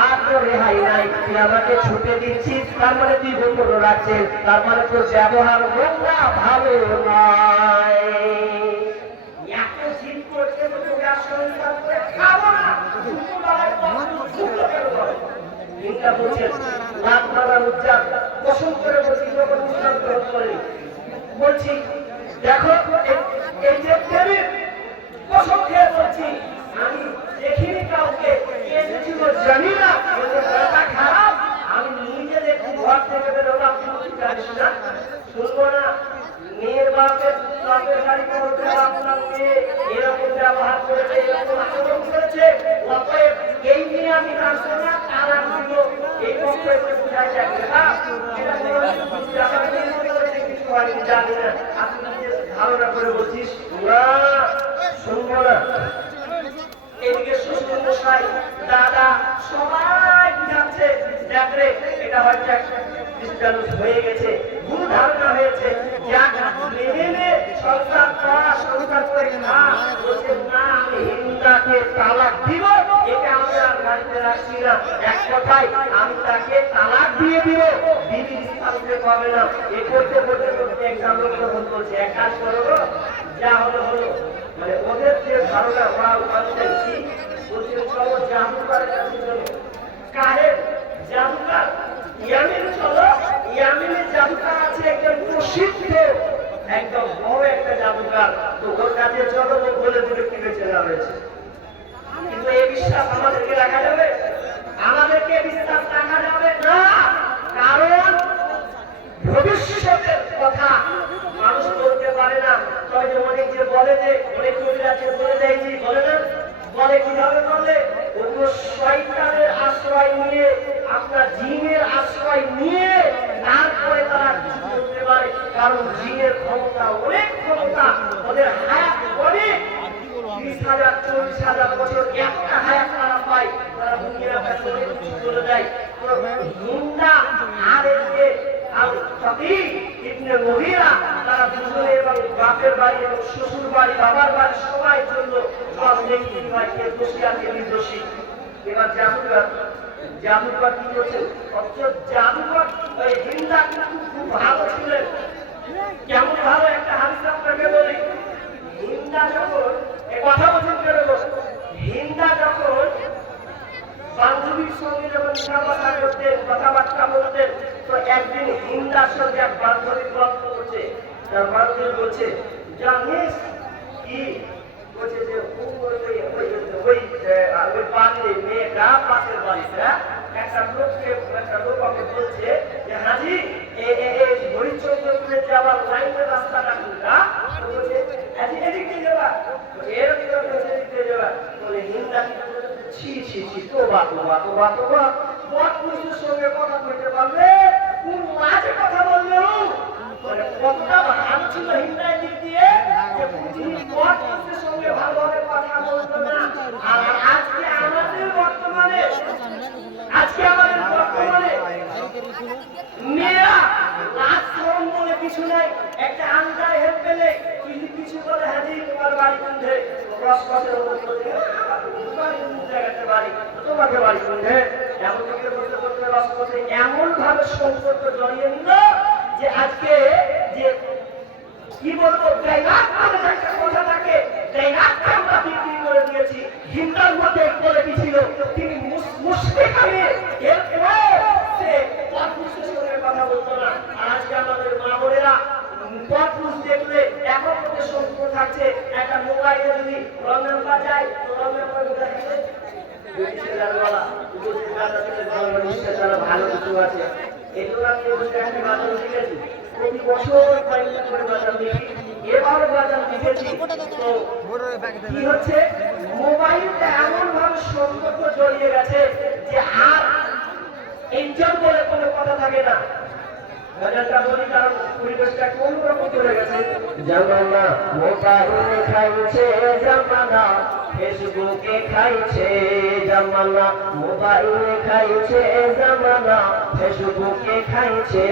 আর তো রেহাই নাই। তুই আমাকে ছুটে দিচ্ছিস, তার মানে তুই গোপন রাখছিস, তার মানে তোর ব্যবহার নোংরা, ভালো নয়। এত জিদ করছে তো তোকে আর সংসার করে খাবো না। দুপুর বেলায় দুটো কেন বলো? হিন্দা বলছেন, লাভ মারা উজ্জাব পছন্দ করে বলছি, যখন ইসলাম গ্রহণ করেনি। বলছি, দেখো এই যে প্রেমের কসম খেয়ে বলছি, আমি দেখিনি কাউকে, এসেছিল জানি না, কথা খারাপ, আমি নিজে দেখি ঘর থেকে বেরোলাম, তুমি জানিস না, শুনবো না। মেয়ের বাপের গাড়িতে বলতে আপনার মেয়ে এরকম ব্যবহার করেছে, এরকম আচরণ করেছে, অতএব এই নিয়ে আমি রাখবো না, তারা দিল এই পক্ষে বুঝাই যায় না, এটা কিছু আমি জানি না, আপনি নিজে ধারণা করে বলছিস না, শুনবো না। এদিকে শ্বশুর মশাই, দাদা, সবাই বুঝাচ্ছে, দেখরে এটা হয়তো একটা ডিসব্যালেন্স হয়ে গেছে, ভুল ধারণা হয়েছে, সংসার করা, সংসার করে খা। বলছে না, আমি হিন্দাকে তালাক দিব, এটা আমি আর বাড়িতে রাখছি না। এক কথায় আমি তাকে তালাক দিয়ে দিব, বিবি স্থাপিত পাবে না। এ করতে করতে করতে একটা লোক যখন বলছে, এক কাজ করো, যা হলো হলো, মানে ওদের যে ধারণা ওরা মানুষের কি বলছে, চলো জাদুকারের কাছে চলো। কাহের জাদুকার? ইয়ামিন চলো। ইয়ামিনের জাদুকার আছে একজন প্রসিদ্ধ, একদম বড় একটা জাদুকার, তো ওর কাছে চলো, বলে দূরে কিনে চেনা হয়েছে। কিন্তু এই বিশ্বাস আমাদেরকে রাখা যাবে? আমাদেরকে বিশ্বাস রাখা যাবে না, কারণ ভবিষ্যতের কথা মানুষ বলতে পারে না। তবে যে অনেক যে বলে, যে অনেক নবী আছে বলে দেয়নি, বলে না, বলে কিভাবে বলে, অন্য শয়তানের আশ্রয় নিয়ে, আপনার জিনের আশ্রয় নিয়ে তারপরে তারা কিছু করতে পারে, কারণ জিনের ক্ষমতা অনেক ক্ষমতা, ওদের হায়াত অনেক, 30,000 40,000 বছর একটা হায়াত তারা পায়, তারা দুনিয়ার কাছে অনেক কিছু করে দেয়। হিন্দা আর এদিকে আল ফাকিহ ইবনে মুগীরা, তারা দুজনে এবং বাপের বাড়ি এবং শ্বশুর বাড়ি, বাবার বাড়ি সবাই জন্য সব দেখতে পাই কে দোষী আর কে নির্দোষী। এবার জাদুকর কি করছেন? অথচ জাদুকর ওই হিন্দা কিন্তু খুব ভালো ছিলেন। কেমন ভালো, একটা হাদিস আপনাকে বলি। হিন্দা যখন কথা বলছেন কেন, হিন্দা যখন বান্ধবীর সঙ্গে যখন কথা করতেন, কথাবার্তা বলতেন, তো একদিন হিন্দার সঙ্গে এক বান্ধবী গল্প করছে, তার বান্ধবী বলছে, জানিস কি বলছে, যে ওই বাড়িতে মেয়েটা পাশের বাড়িতে একটা লোক আমাকে বলছে যে হাজি হরিচন্দ্রপুরে যাওয়ার লাইনের রাস্তাটা কোনটা? বলছে এদিক দিয়ে যাবা, এরকম এদিক দিয়ে যাবা। বলে হিন্দা ছি ছি ছি, তোবা তোবা তোবা তোবা, বট পুরুষের সঙ্গে কথা বলতে পারলে, কোন মাঝে কথা বললেও কতটা ভালো ছিল হিন্দা দিক দিয়ে, যে বট পুরুষের সঙ্গে ভালোভাবে কথা বলতো না। আর আজকে আমাদের বর্তমানে মেয়েরা লাজ শরম বলে কিছু নাই, একটা আন্দায় হেল্প পেলে কিছু বলে, হাজি তোমার বাড়ি কোনঠে, তোমাকে বাড়ি কোনঠে, এমন দিকে বলতে বলতে রসপথে এমন ভাবে সম্পর্ক জড়িয়ে নিল যে আজকে যে কি বলবো, একটা কথা থাকে, আমরা বিক্রি করে দিয়েছি। হিন্দার মধ্যে কোয়ালিটি ছিল, তিনি মুসলিম হবে, এরপরে সে পরপুরুষের সঙ্গে কথা বলতো না। আর আজকে আমাদের মা বোনেরা পরপুরুষ দেখলে এখন মধ্যে সম্পর্ক থাকছে। একটা মোবাইলে যদি রং নাম্বার যায় তো রং নাম্বার দেখাচ্ছে ভালো কিছু আছে। এগুলো আমি একটা বাজার শিখেছি, প্রতি বছর কয়েকটা করে বাজার দেখি, এবার বাজার দেখেছি। তো কি হচ্ছে, মোবাইলটা এমন ভাবে সম্পর্ক জড়িয়ে গেছে যে আর এনজয় বলে কোনো কথা থাকে না। বাজারটা বলি কারণ পরিবেশটা কোন রকম চলে গেছে। জামানা মোবাইলে খাইছে, জামানা ফেসবুকে খাইছে, জামানা মোবাইলে খাইছে, জামানা ফেসবুকে খাইছে।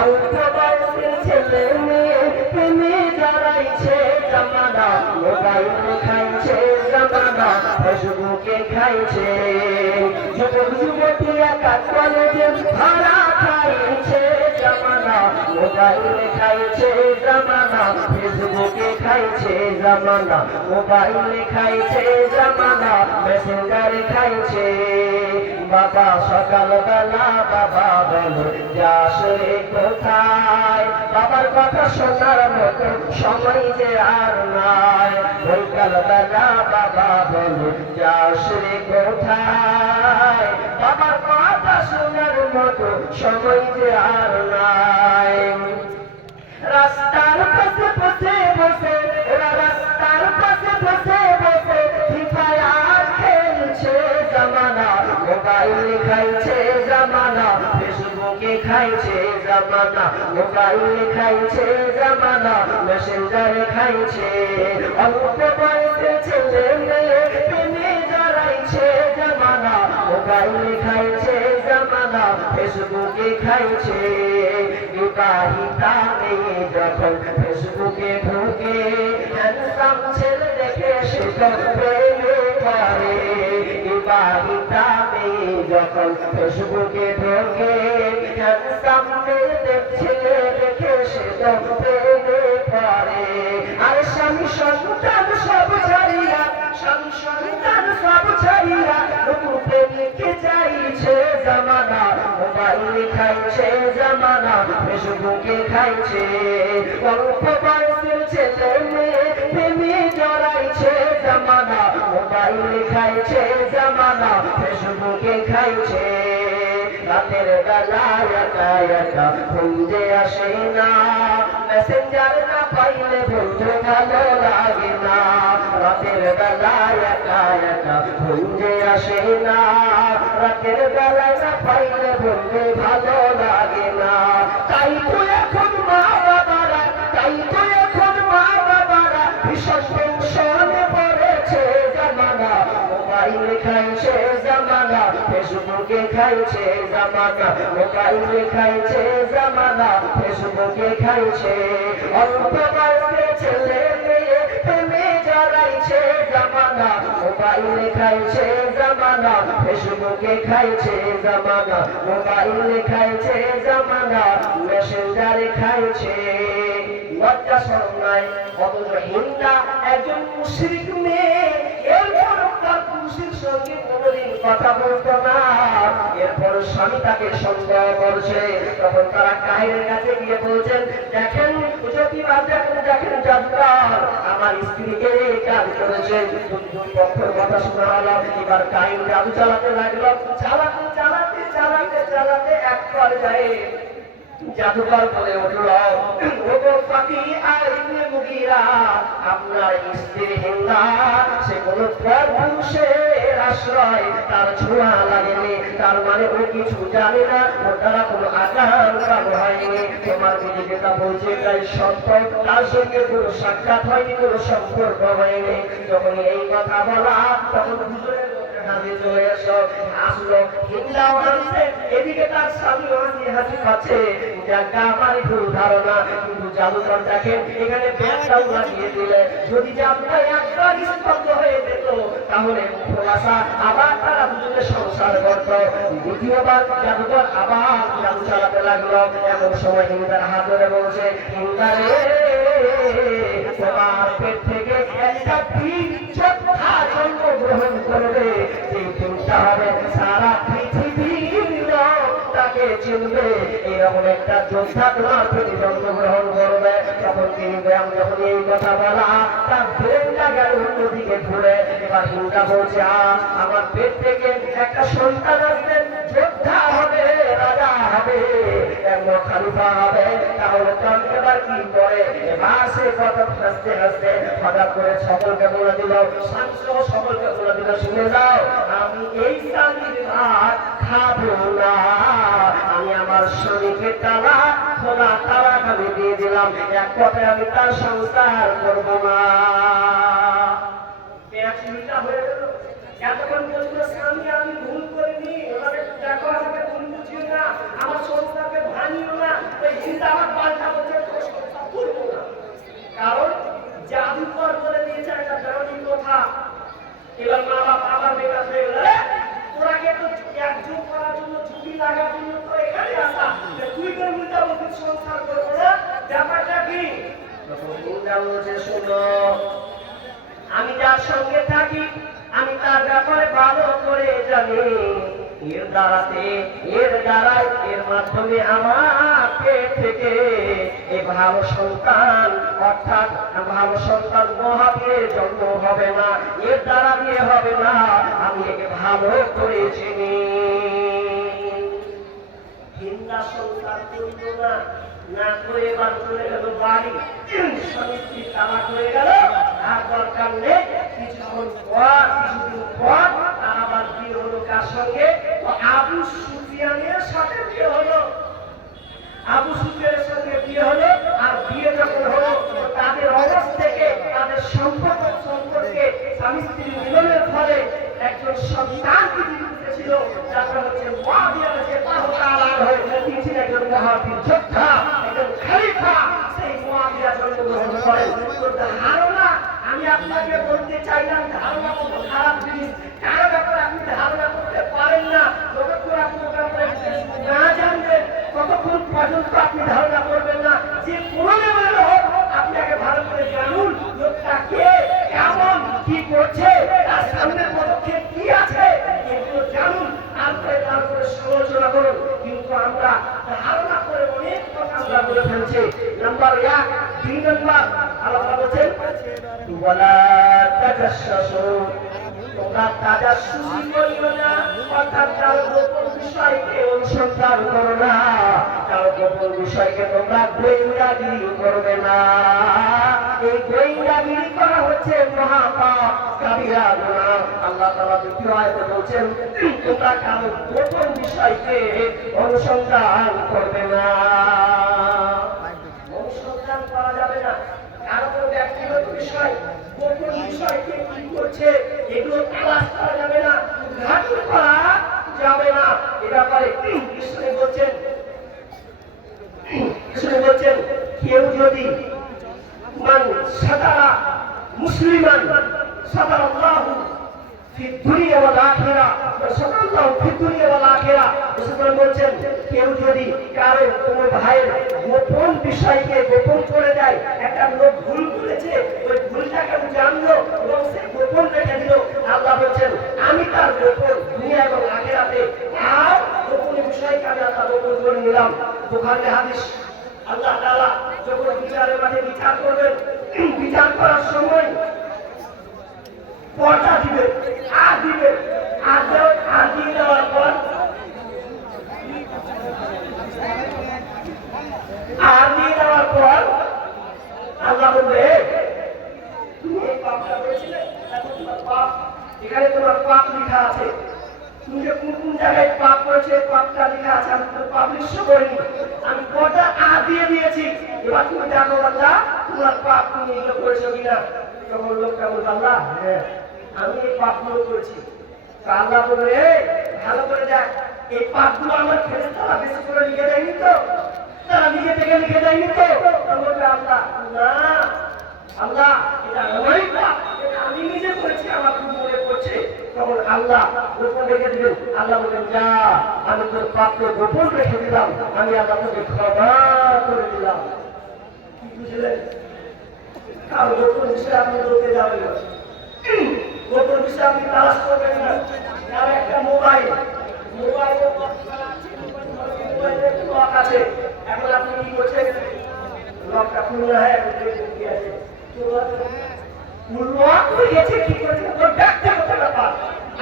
অল্প বয়সের ছেলে মেয়ে প্রেমে জড়াইছে, জামানা মোবাইলে খাইছে, জামানা ফেসবুকে খাইছে। যুবক যুবতী একা কলেজে ভাড়া খাইছে, জামানা মোবাইলে খাইছে, জামানা ফেসবুকে খাইছে, জামানা মোবাইলে খাইছে, জামানা মেসেঞ্জারে খাইছে। বাবা সকালবেলা বাবা বলো যাস রে কোথায়, বাবার কথা শোনার মতো সময় যে আর নাই। সকালবেলা বাবা বলো যাস রে কোথায়, বাবার কথা শোনার মতো সময় যে আর নাই। রাস্তার পাশে বসে বসে, ওরা রাস্তার পাশে বসে বসে ফ্রি ফায়ার খেলছে, জামানা মোবাইলে খাইছে, জামানা ফেসবুকে খাইছে, জামানা মোবাইলে খাইছে, জামানা মেসেঞ্জারে খাইছে। অল্প বয়সে ছেলে মেয়ে প্রেমে জড়াইছে, জামানা মোবাইলে খাইছে, জামানা ফেসবুকে খাইছে। বিবাহিতা মেয়ে যখন ফেসবুকে ঢুকে, হ্যান্ডসাম ছেলে দেখে সে তো প্রেমে পড়ে। বিবাহিতা মেয়ে যখন ফেসবুকে ঢুকে, হ্যান্ডসাম মেয়ে ছেলে দেখে সে তো প্রেমে পড়ে। আর স্বামী সন্তান সব ছাড়িয়া, স্বামী সন্তান সব ছাড়িয়া নতুন প্রেমিকে চাইছে, জামানা মোবাইলে খাইছে, জামানা ফেসবুকে খাইছে। অল্প বয়সের ছেলে মেয়ে প্রেমে জড়াইছে, জামানা মোবাইলে খাইছে, জামানা ফেসবুকে খাইছে। রাতের বেলায় একা একা খুঁজে আসে না, মেসেঞ্জার না পাইলে বন্ধু ভালো লাগে না। রাতের বেলায় একা একা খুঁজে আসে না, রাতের বেলায় না পাইলে বন্ধু ভালো লাগে না। তাই তো এখন মা বাবারা, তাই তো এখন মা বাবারা ভীষণ টেনশনে পড়েছে, জামানা মোবাইলে খাইছে, জামানা ফেসবুকে খাইছে, জামানা মোবাইলে খাইছে, জামানা ফেসবুকে খাইছে। অল্প বয়সের ছেলে মেয়ে প্রেমে জড়াইছে, জামানা মোবাইলে খাইছে, জামানা ফেসবুকে খাইছে, জামানা মোবাইলে খাইছে, জামানা মেসেঞ্জারে খাইছে। লজ্জা শরম নাই, অথচ হিন্দা একজন মুশরিক মেয়ে এরপর তার পুরুষের সঙ্গে কোনোদিন কথা বলতো না। এরপর স্বামী তাকে সন্দেহ করছে, তখন তারা কাহিরের কাছে গিয়ে বলছেন, দেখেন জ্যোতিবাদ, দেখেন দেখেন জাদুকর আমার স্ত্রীকে কাজ করেছে। দুই পক্ষের কথা শোনা হলো। এবার কাহির জাদু চালাতে লাগলো, চালাতে চালাতে চালাতে চালাতে এক পর্যায়ে জাদুকর বলে উঠল, ওগো পাখি আর ইবনে মুগীরা, আপনার স্ত্রী হিন্দা সে কোনো পরপুরুষের আশ্রয়, তার ছোঁয়া লাগেনি, তার মানে ও কিছু জানে না, ওর দ্বারা কোনো আকাঙ্ক্ষা হয়নি। তোমার দিদি যেটা বলছে তাই সত্য, তার সঙ্গে কোনো সাক্ষাৎ হয়নি, কোনো সম্পর্ক হয়নি। যখন এই কথা বলা তখন হুজুরের চলে এসো, আসলো হিন্দাও হাসছে, এদিকে তার স্বামী হাসি পাচ্ছে। যাকে আমার ভুল ধারণা, কিন্তু জাদুকর দেখেন এখানে ব্যাগটাও লাগিয়ে দিলে, যদি জাদুটা একবার স্তব্ধ হয়ে যেত তাহলে খোলাসা আবার তারা দুজনে সংসার করত। দ্বিতীয়বার জাদুকর আবার জাদু চালাতে লাগলো। এমন সময় হিন্দার হাত ধরে বলছে, হিন্দারে তোমার পেট থেকে একটা বীজ চিন্তা হবে সারা পৃথিবীর লোক তাকে চিনবে। এরকম একটা যোদ্ধা তোমার প্রতি জন্মগ্রহণ করবে। তখন তিনি যখন এই কথা বলা তার ব্রেনটা গেল অন্যদিকে ঘুরে। এবার চিন্তা বলছে আমার পেট থেকে একটা সন্তান আসবে, যোদ্ধা হবে, রাজা হবে, একদম খালিফা হবে, তাহলে কাম এবার কি করে? এবার সে কত হাসতে হাসতে হঠাৎ করে সকলকে বলে দিল, শান্ত সকলকে বলে দিল, শুনে যাও, আমি এই চাঁদির ভাত খাবো না। আমি আমার স্বামীকে তালা খোলা তালা আমি দিয়ে দিলাম, এক কথায় আমি তার সংসার করবো না। হয়ে গেল। এতক্ষণ বলছিল স্বামী আমি ভুল করিনি, এবারে দেখো আমাকে ভুল বুঝিও না, আমার সংসারকে ভাঙিও না। এই চিন্তা আমার পাল্টা বলছে সংসার করবো না, কারণ জাদুকর বলে দিয়েছে একটা দারুণ কথা। এবার মা বাপ আবার বেকার হয়ে গেল, তোরা কে তো একযোগ করার জন্য ছুটি লাগার জন্য তো এখানে আসা, তুই তোর উল্টা বলছিস সংসার করবো না, ব্যাপারটা কি? বলছে শোনো, আমি যার সঙ্গে থাকি আমি তার ব্যাপারে ভালো করে জানি। এর দ্বারাই এর মাধ্যমে আমার পেট থেকে এই ভালো সন্তান, অর্থাৎ ভালো সন্তান মহাপে জন্ম হবে না, এর দ্বারা দিয়ে হবে না, আমি একে ভালো করে চিনি। হিন্দা সংসার করল না, না করে এবার চলে গেল বাড়ি, স্বামী স্ত্রী তালাক হয়ে গেল। আর দরকার নেই, কিছুদিন পর তার আবার বিয়ে হলো কার সঙ্গে? আবু সুফিয়ানের সাথে বিয়ে হলো। আবু সুফিয়ানের সঙ্গে বিয়ে হলো। আর বিয়ে যখন হলো তাদের অবস্থা থেকে তাদের সম্পর্কে স্বামী স্ত্রী মিলনের ফলে একজন সন্তান পৃথিবীতে ছিল, যার নাম হচ্ছে মুআবিয়া রাদিয়াল্লাহু তাআলা আনহু। তিনি ছিলেন একজন মহাবীর যোদ্ধা, একজন খলিফা। সেই মুআবিয়া জন্মগ্রহণ করেন। ধারণা আমি আপনাকে বলতে চাইলাম, ধারণা কত খারাপ জিনিস, কারো ব্যাপারে আপনি ধারণা করতে পারেন না। যতক্ষণ আপনি ব্যাপারে না জানবেন ততক্ষণ পর্যন্ত আপনি ধারণা করবেন না। যে কোনো লেভেলে হোক আপনাকে ভালো করে জানুন, লোকটা কে, কেমন, কি করছে, তার সামনের পদক্ষেপ কি আছে, এগুলো জানুন, তারপরে সমালোচনা করুন। কিন্তু আমরা ধারণা করে অনেক কথা আমরা বলে ফেলছি। নাম্বার 1, 2 নম্বর আল্লাহ বলেছেন ওয়ালা তাজাসসু, তোমরা তাজাসসুসি করিও না, অর্থাৎ কারো গোপন বিষয়কে অনুসন্ধান করো না, কারো গোপন বিষয়কে তোমরা গোয়েন্দাগিরি করবে না। এই গোয়েন্দাগিরি করা হচ্ছে মহাপাপ, কাবিরা গুনাহ। আল্লাহ তাআলা দ্বিতীয় আয়াতে বলছেন তোমরা কারো গোপন বিষয়কে অনুসন্ধান করবে না। অনুসন্ধান করা যাবে না, কারো কোনো ব্যক্তিগত বিষয়, গোপন বিষয়কে কি করছে এগুলো তালাশ করা যাবে না, উদ্ঘাটন করা যাবে না। এ ব্যাপারে কৃষ্ণ বলছেন কেউ যদি মান সাতারা মুসলিমান সাতারাল্লাহু ফিদ দুনিয়া ওয়াল আখিরা ওয়া সাতারাল্লাহু ফিদ দুনিয়া ওয়াল আখিরা। রাসূল বলছেন কেউ যদি কারো কোনো ভাইয়ের গোপন বিষয়কে গোপন করে দেয়, একটা লোক ভুল করেছে, ওই ভুলটাকে জানলো এবং সে গোপন রেখে দিল, আল্লাহ বলছেন আমি তার গোপন দুনিয়া এবং আখিরাতে আর গোপন বিষয়কে আমি আল্লাহ গোপন করে নিলাম। বুখারী হাদিস। আল্লাহ তাআলা যখন বিচারের মাঠে বিচার করবেন, বিচার করার সময় পর্দা দিবে, আর দিবে, আর দিয়ে দেওয়ার পর আল্লাহ বলবে তুমি এই পাপটা করেছিলে, এখন তোমার পাপ, এখানে তোমার পাপ লেখা আছে, তুমি যে কোন কোন জায়গায় পাপ করেছে পাপটা লেখা আছে, আমি তো পাপ নিশ্চয় করিনি, আমি পর্দা আর দিয়ে দিয়েছি, এবার তুমি জানো বান্দা তোমার পাপ তুমি এগুলো করেছো কিনা। তখন লোকটা বলবে আল্লাহ হ্যাঁ আমি এই পাপগুলো করেছি। আল্লাহ বলবে ভালো করে দেখ এই পাপগুলো আমার ফেরেশতারা বেশি করে লিখে দেয়নি তো, তারা নিজে থেকে লিখে দেয়নি তো। বলবে আল্লাহ না আল্লাহ এটা আমারই পাপ, এটা আমি নিজে করেছি, আমার খুব মনে পড়ছে। তখন আল্লাহ গোপন রেখে দিলেন। আল্লাহ বললেন যা আমি তোর পাপকে গোপন রেখে দিলাম, আমি আল্লাহ তোকে ক্ষমা করে দিলাম। কি বুঝলেন? কারো গোপন বিষয়ে আপনি বলতে যাবেন না, গোপন বিষয় আপনি তালাশ করবেন না। আর একটা মোবাইল লক আছে, এখন আপনি কি করছেন? লকটা খুলনা হয় এখন কি আছে লক হয়ে গেছে, কি করছেন? ব্যক্তিগত ব্যাপার।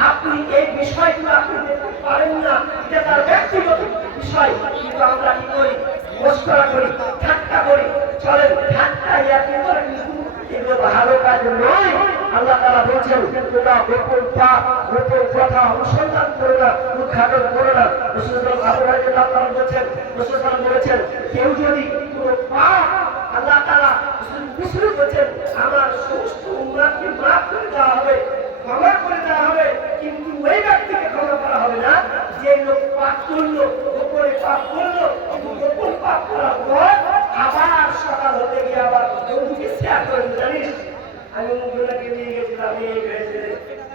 আপনি এই বিষয়গুলো আপনি দেখতে পারেন না, এটা তার ব্যক্তিগত বিষয়। কিন্তু আমরা কি করি? মস্করা করি, ঠাট্টা করি। চলেন ঠাট্টা ইয়াকি করে, কিন্তু এগুলো ভালো কাজ নয়। আল্লাহ তাআলা বলছেন, তোমরা গোপন পাপ, গোপন কথা অনুসন্ধান করো না, উদ্ঘাটন করো না। রাসূলুল্লাহ আবু হুরায়রা আল্লাহ বলেছেন, রাসূলুল্লাহ বলেছেন, কেউ যদি কোনো পাপ আল্লাহ তাআলা রাসূল বলেছেন, আমার সমস্ত উম্মতকে মাফ করে দেওয়া হবে, ক্ষমা করে দেওয়া হবে, কিন্তু ওই ব্যক্তিকে ক্ষমা করা হবে না যে লোক পাপ করলো, গোপনে পাপ করলো, কিন্তু গোপন পাপ করার পর আবার সকাল হতে গিয়ে আবার বন্ধুকে শেয়ার করে দিল, জানিস আমি মুখগুলোকে নিয়ে গেছিলাম, এই হয়েছে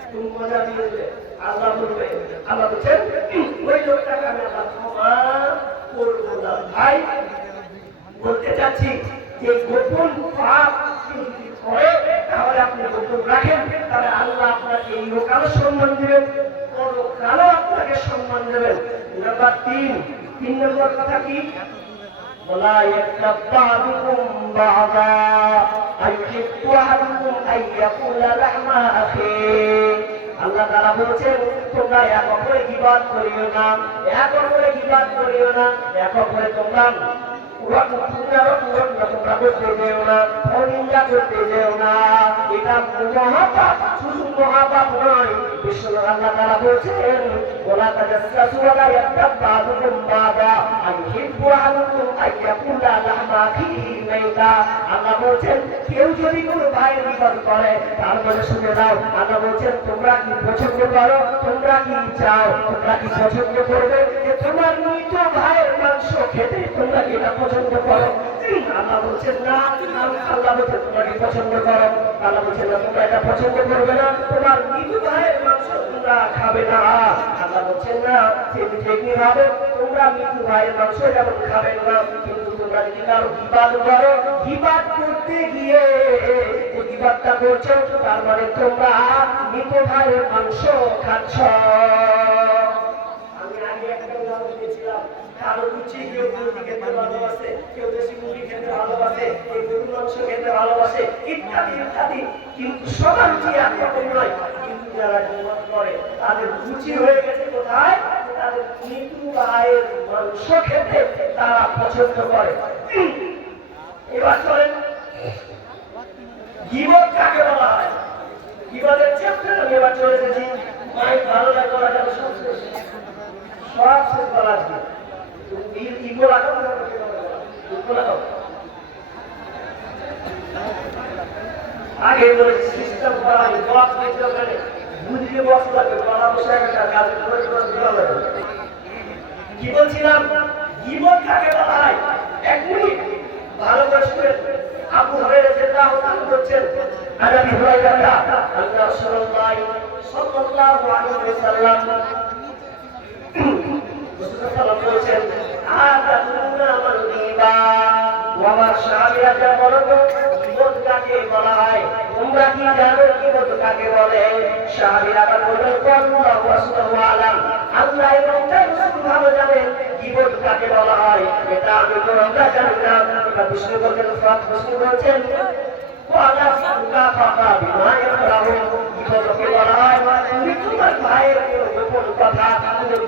তুমি মজা দিয়েছে। আল্লাহ বলবে, আল্লাহ বলছেন ওই লোকটাকে আমি আল্লাহ ক্ষমা করবো না। ভাই বলতে চাচ্ছি যে গোপন পাপ যদি করে তাহলে আপনি গোপন রাখেন, তাহলে আল্লাহ আপনাকে এই লোকালও সম্মান দিবেন, পরকালও আপনাকে সম্মান দেবেন। নাম্বার 3 নম্বর কথা কি? ولا يغتب بعضكم بعضا أيحب أحدكم أن يأكل لحم أخيه। আল্লাহ তাআলা বলেছেন, তোমরা এক অপরে গীবত করিও না, এক অপরে গীবত করিও না, এক অপরে তোমরা তোমরা করতে যেও না, অনিন্দা করতে যেও না। এটা মহাপাপ, শুধু মহাপাপ নয়। বিশ্বনবী আল্লাহ তাআলা বলেছেন, ওয়ালা তাজাসসু ওয়ালা ইয়াগতাব বা'দুকুম বা'দা আইহিব্বু আহাদুকুম আইয়াকুলা লাহমা আখিহি মাইতা। আল্লাহ বলেছেন, কেউ যদি কোনো ভাইয়ের বিপদ করে তার মানে শুনে নাও, আল্লাহ বলেছেন, তোমরা কি পছন্দ করো, তোমরা কি চাও, তোমরা কি পছন্দ করবে যে তোমার মৃত ভাইয়ের মাংস খেতে? তোমরা কি এটা পছন্দ করো? আল্লাহ বলছেন না। আল্লাহ বলছেন তোমরা কি পছন্দ করো? আল্লাহ বলছেন না, তোমরা এটা পছন্দ করবে না, তোমার মৃত ভাইয়ের মাংস তোমরা খাবে না। আল্লাহ বলছেন না, তেমনি ভাবে তোমরা মৃত ভাইয়ের মাংস যেমন খাবে না, কিন্তু তোমরা যদি কারো গীবত করো, গীবত করতে গিয়ে যে গীবতটা করছো তার মানে তোমরা মৃত ভাইয়ের মাংস খাচ্ছ। আমি আগে একটা উদাহরণ দিয়েছিলাম, কারো রুচি, কেউ মুরগি খেতে ভালোবাসে, কেউ দেশি মুরগি খেতে ভালোবাসে, কেউ গরুর মাংস খেতে ভালোবাসে, ইত্যাদি ইত্যাদি। কিন্তু সবার রুচি একরকম নয়। কিন্তু যারা গীবত করে তাদের রুচি হয়ে গেছে কোথায়? তাদের মৃত ভাইয়ের মাংস খেতে তারা পছন্দ করে। এবার চলেন গীবত কাকে বলা হয়। গীবতের চ্যাপ্টার আমি এবার চলে এসেছি। মাইক ভালো লাগে বলা যাবে সব শেষ বলা যাবে। ইগো লাগাও, ইগো লাগাও। আগে বলেছি সিস্টেম করা হয়, বক্স দিতে হবে, বুঝিয়ে বক্স লাগবে, বলা বসে একটা কাজে করে দেওয়া লাগবে। কি বলছিলাম? গীবত কাকে বলা হয়? এক মিনিট ভালো করে শুনেন। আবু হুরায়রা রাদিয়াল্লাহু তাআলা বলছেন, আবু হুরায়রা আল্লাহ রাসূলুল্লাহ সাল্লাল্লাহু আলাইহি ওয়াসাল্লাম বলেছেন, আতাতুনা মাল গীবা। আমার সাহাবীরা যা বলো তো গীবত কাকে বলা হয়? তোমরা কি জানো গীবত কাকে বলে? সাহাবীরা আবার বললেন, আল্লাহু রাসূলুহু আলাম, আল্লাহ এবং তার রাসূল ভালো জানেন গীবত কাকে বলা হয়। এটা আমি তো আমরা জানি না। এটা বিষ্ণু বলেন, বিষ্ণু বলেছেন, ওয়ালা ফাকা ফাকা বিমা ইয়াকরাহু। গীবতকে বলা হয় তুমি তোমার ভাইয়ের গোপন কথা,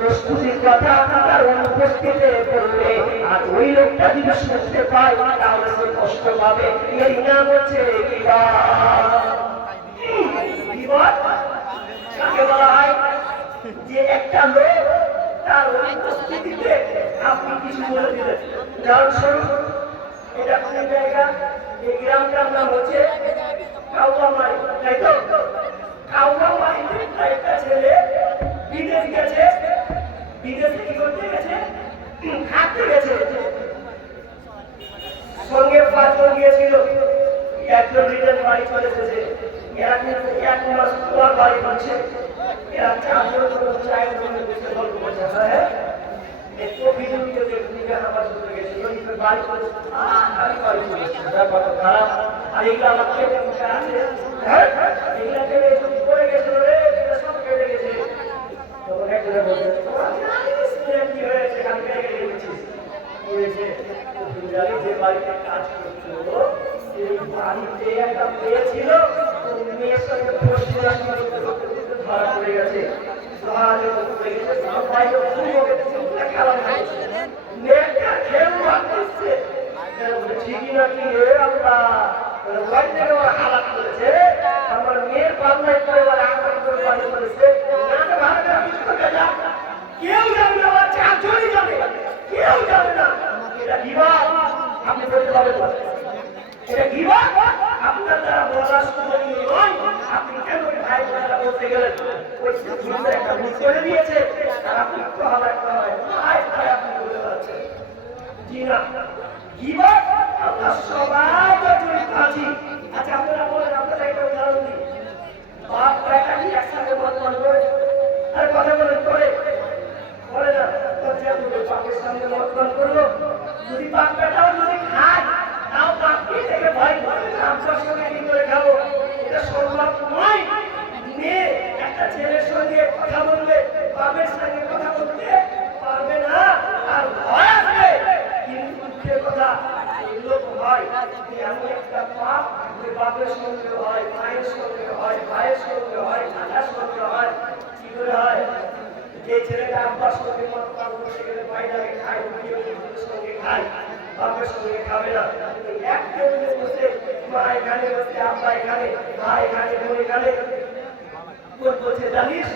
প্রস্তুতির কথা তার অনুপস্থিতিতে বলবে, আর ওই লোকটা যদি শুনতে পায় তাহলে সে কষ্ট পাবে। এই নাম হচ্ছে গীবত। গীবত কাকে বলা হয়? যে একটা লোক তার অনুপস্থিতিতে আপনি কিছু বলে দিলেন। উদাহরণস্বরূপ, এটা কোন জায়গা? এই গ্রামটার নাম হচ্ছে কাউয়ামারি, তাই তো? কাউয়ামারিতে একটা ছেলে বিদেশ গেছে। বিদেশে কি করতে গেছে? থাকতে গেছে। সঙ্গে 5 জন গিয়েছিল। একজন রিটার্ন বাড়ি চলে এসেছে। এরা কিন্তু 1 মাস পর বাড়ি ফিরছে। এরা 4 জন চায়ের জন্য বসে গল্প করছে। হ্যাঁ, একটু ভিডিও দেখতে আমার চলে গেছে। বাড়ি চলে আমি বাড়ি চলে এসেছি ব্যাপারটা খারাপ আর এগুলো আমার কেটে মুখে আছে হ্যাঁ এগুলো কেটে যদি পড়ে গেছিল রে এগুলো সব কেটে গেছে তখন একজনে বলছে কি হয়েছে আমি কেটে গেছিস হয়েছে জানি যে বাড়িতে কাজ করছিল এই বাড়িতে একটা মেয়ে ছিল মেয়ের সঙ্গে ধরা পড়ে গেছে ঠিকই নাকি হালাত করেছে আমার মেয়ের পাল্লায় করে বাড়ি করেছে কেউ যাবে না আমার চারজনই যাবে কেউ যাবে না এটা বিবাদ আপনি বলতে পারবেন না এটা বিবাদ আপনার দ্বারা বলার সুযোগ নয় আপনি কেন ভাই বোনেরা বলতে গেলেন ওই সুযোগটা একটা ভুল করে দিয়েছে আর আপনি একটু হালাত করা হয় ভাই ভাই আপনি বলে বেড়াচ্ছেন জি না বিবাদ আমরা সবাই জড়িত আছি আচ্ছা আপনারা বলেন আপনারা একটা উদাহরণ দিন বাপ বেটা কি একসাথে বদমাশ করে আর কথা বলেন করে বলে না বাপের সামনে বদমাশ করলো যদি বাপ বেটাও যদি খায় তাও বাপকে থেকে ভয় করে না আপনার সঙ্গে কি করে খাবো এটা সম্ভব নয় মেয়ে একটা ছেলের সঙ্গে কথা বললে বাপের সঙ্গে কথা বলতে পারবে না আর ভয় আসবে কিন্তু দুঃখের কথা এগুলো হয় এমন একটা পাপ যে বাপের সঙ্গে হয় মায়ের সঙ্গে হয় ভাইয়ের সঙ্গে হয় দাদার সঙ্গে হয় কি করে হয় যে ছেলেটা আব্বার সঙ্গে মত পান করতে গেলে বাইরে খায় সঙ্গে খায় বাপের সঙ্গে খাবে না এক টেবিলে বসে মা এখানে বসে আব্বা এখানে ভাই এখানে বোন এখানে বলছে জানিস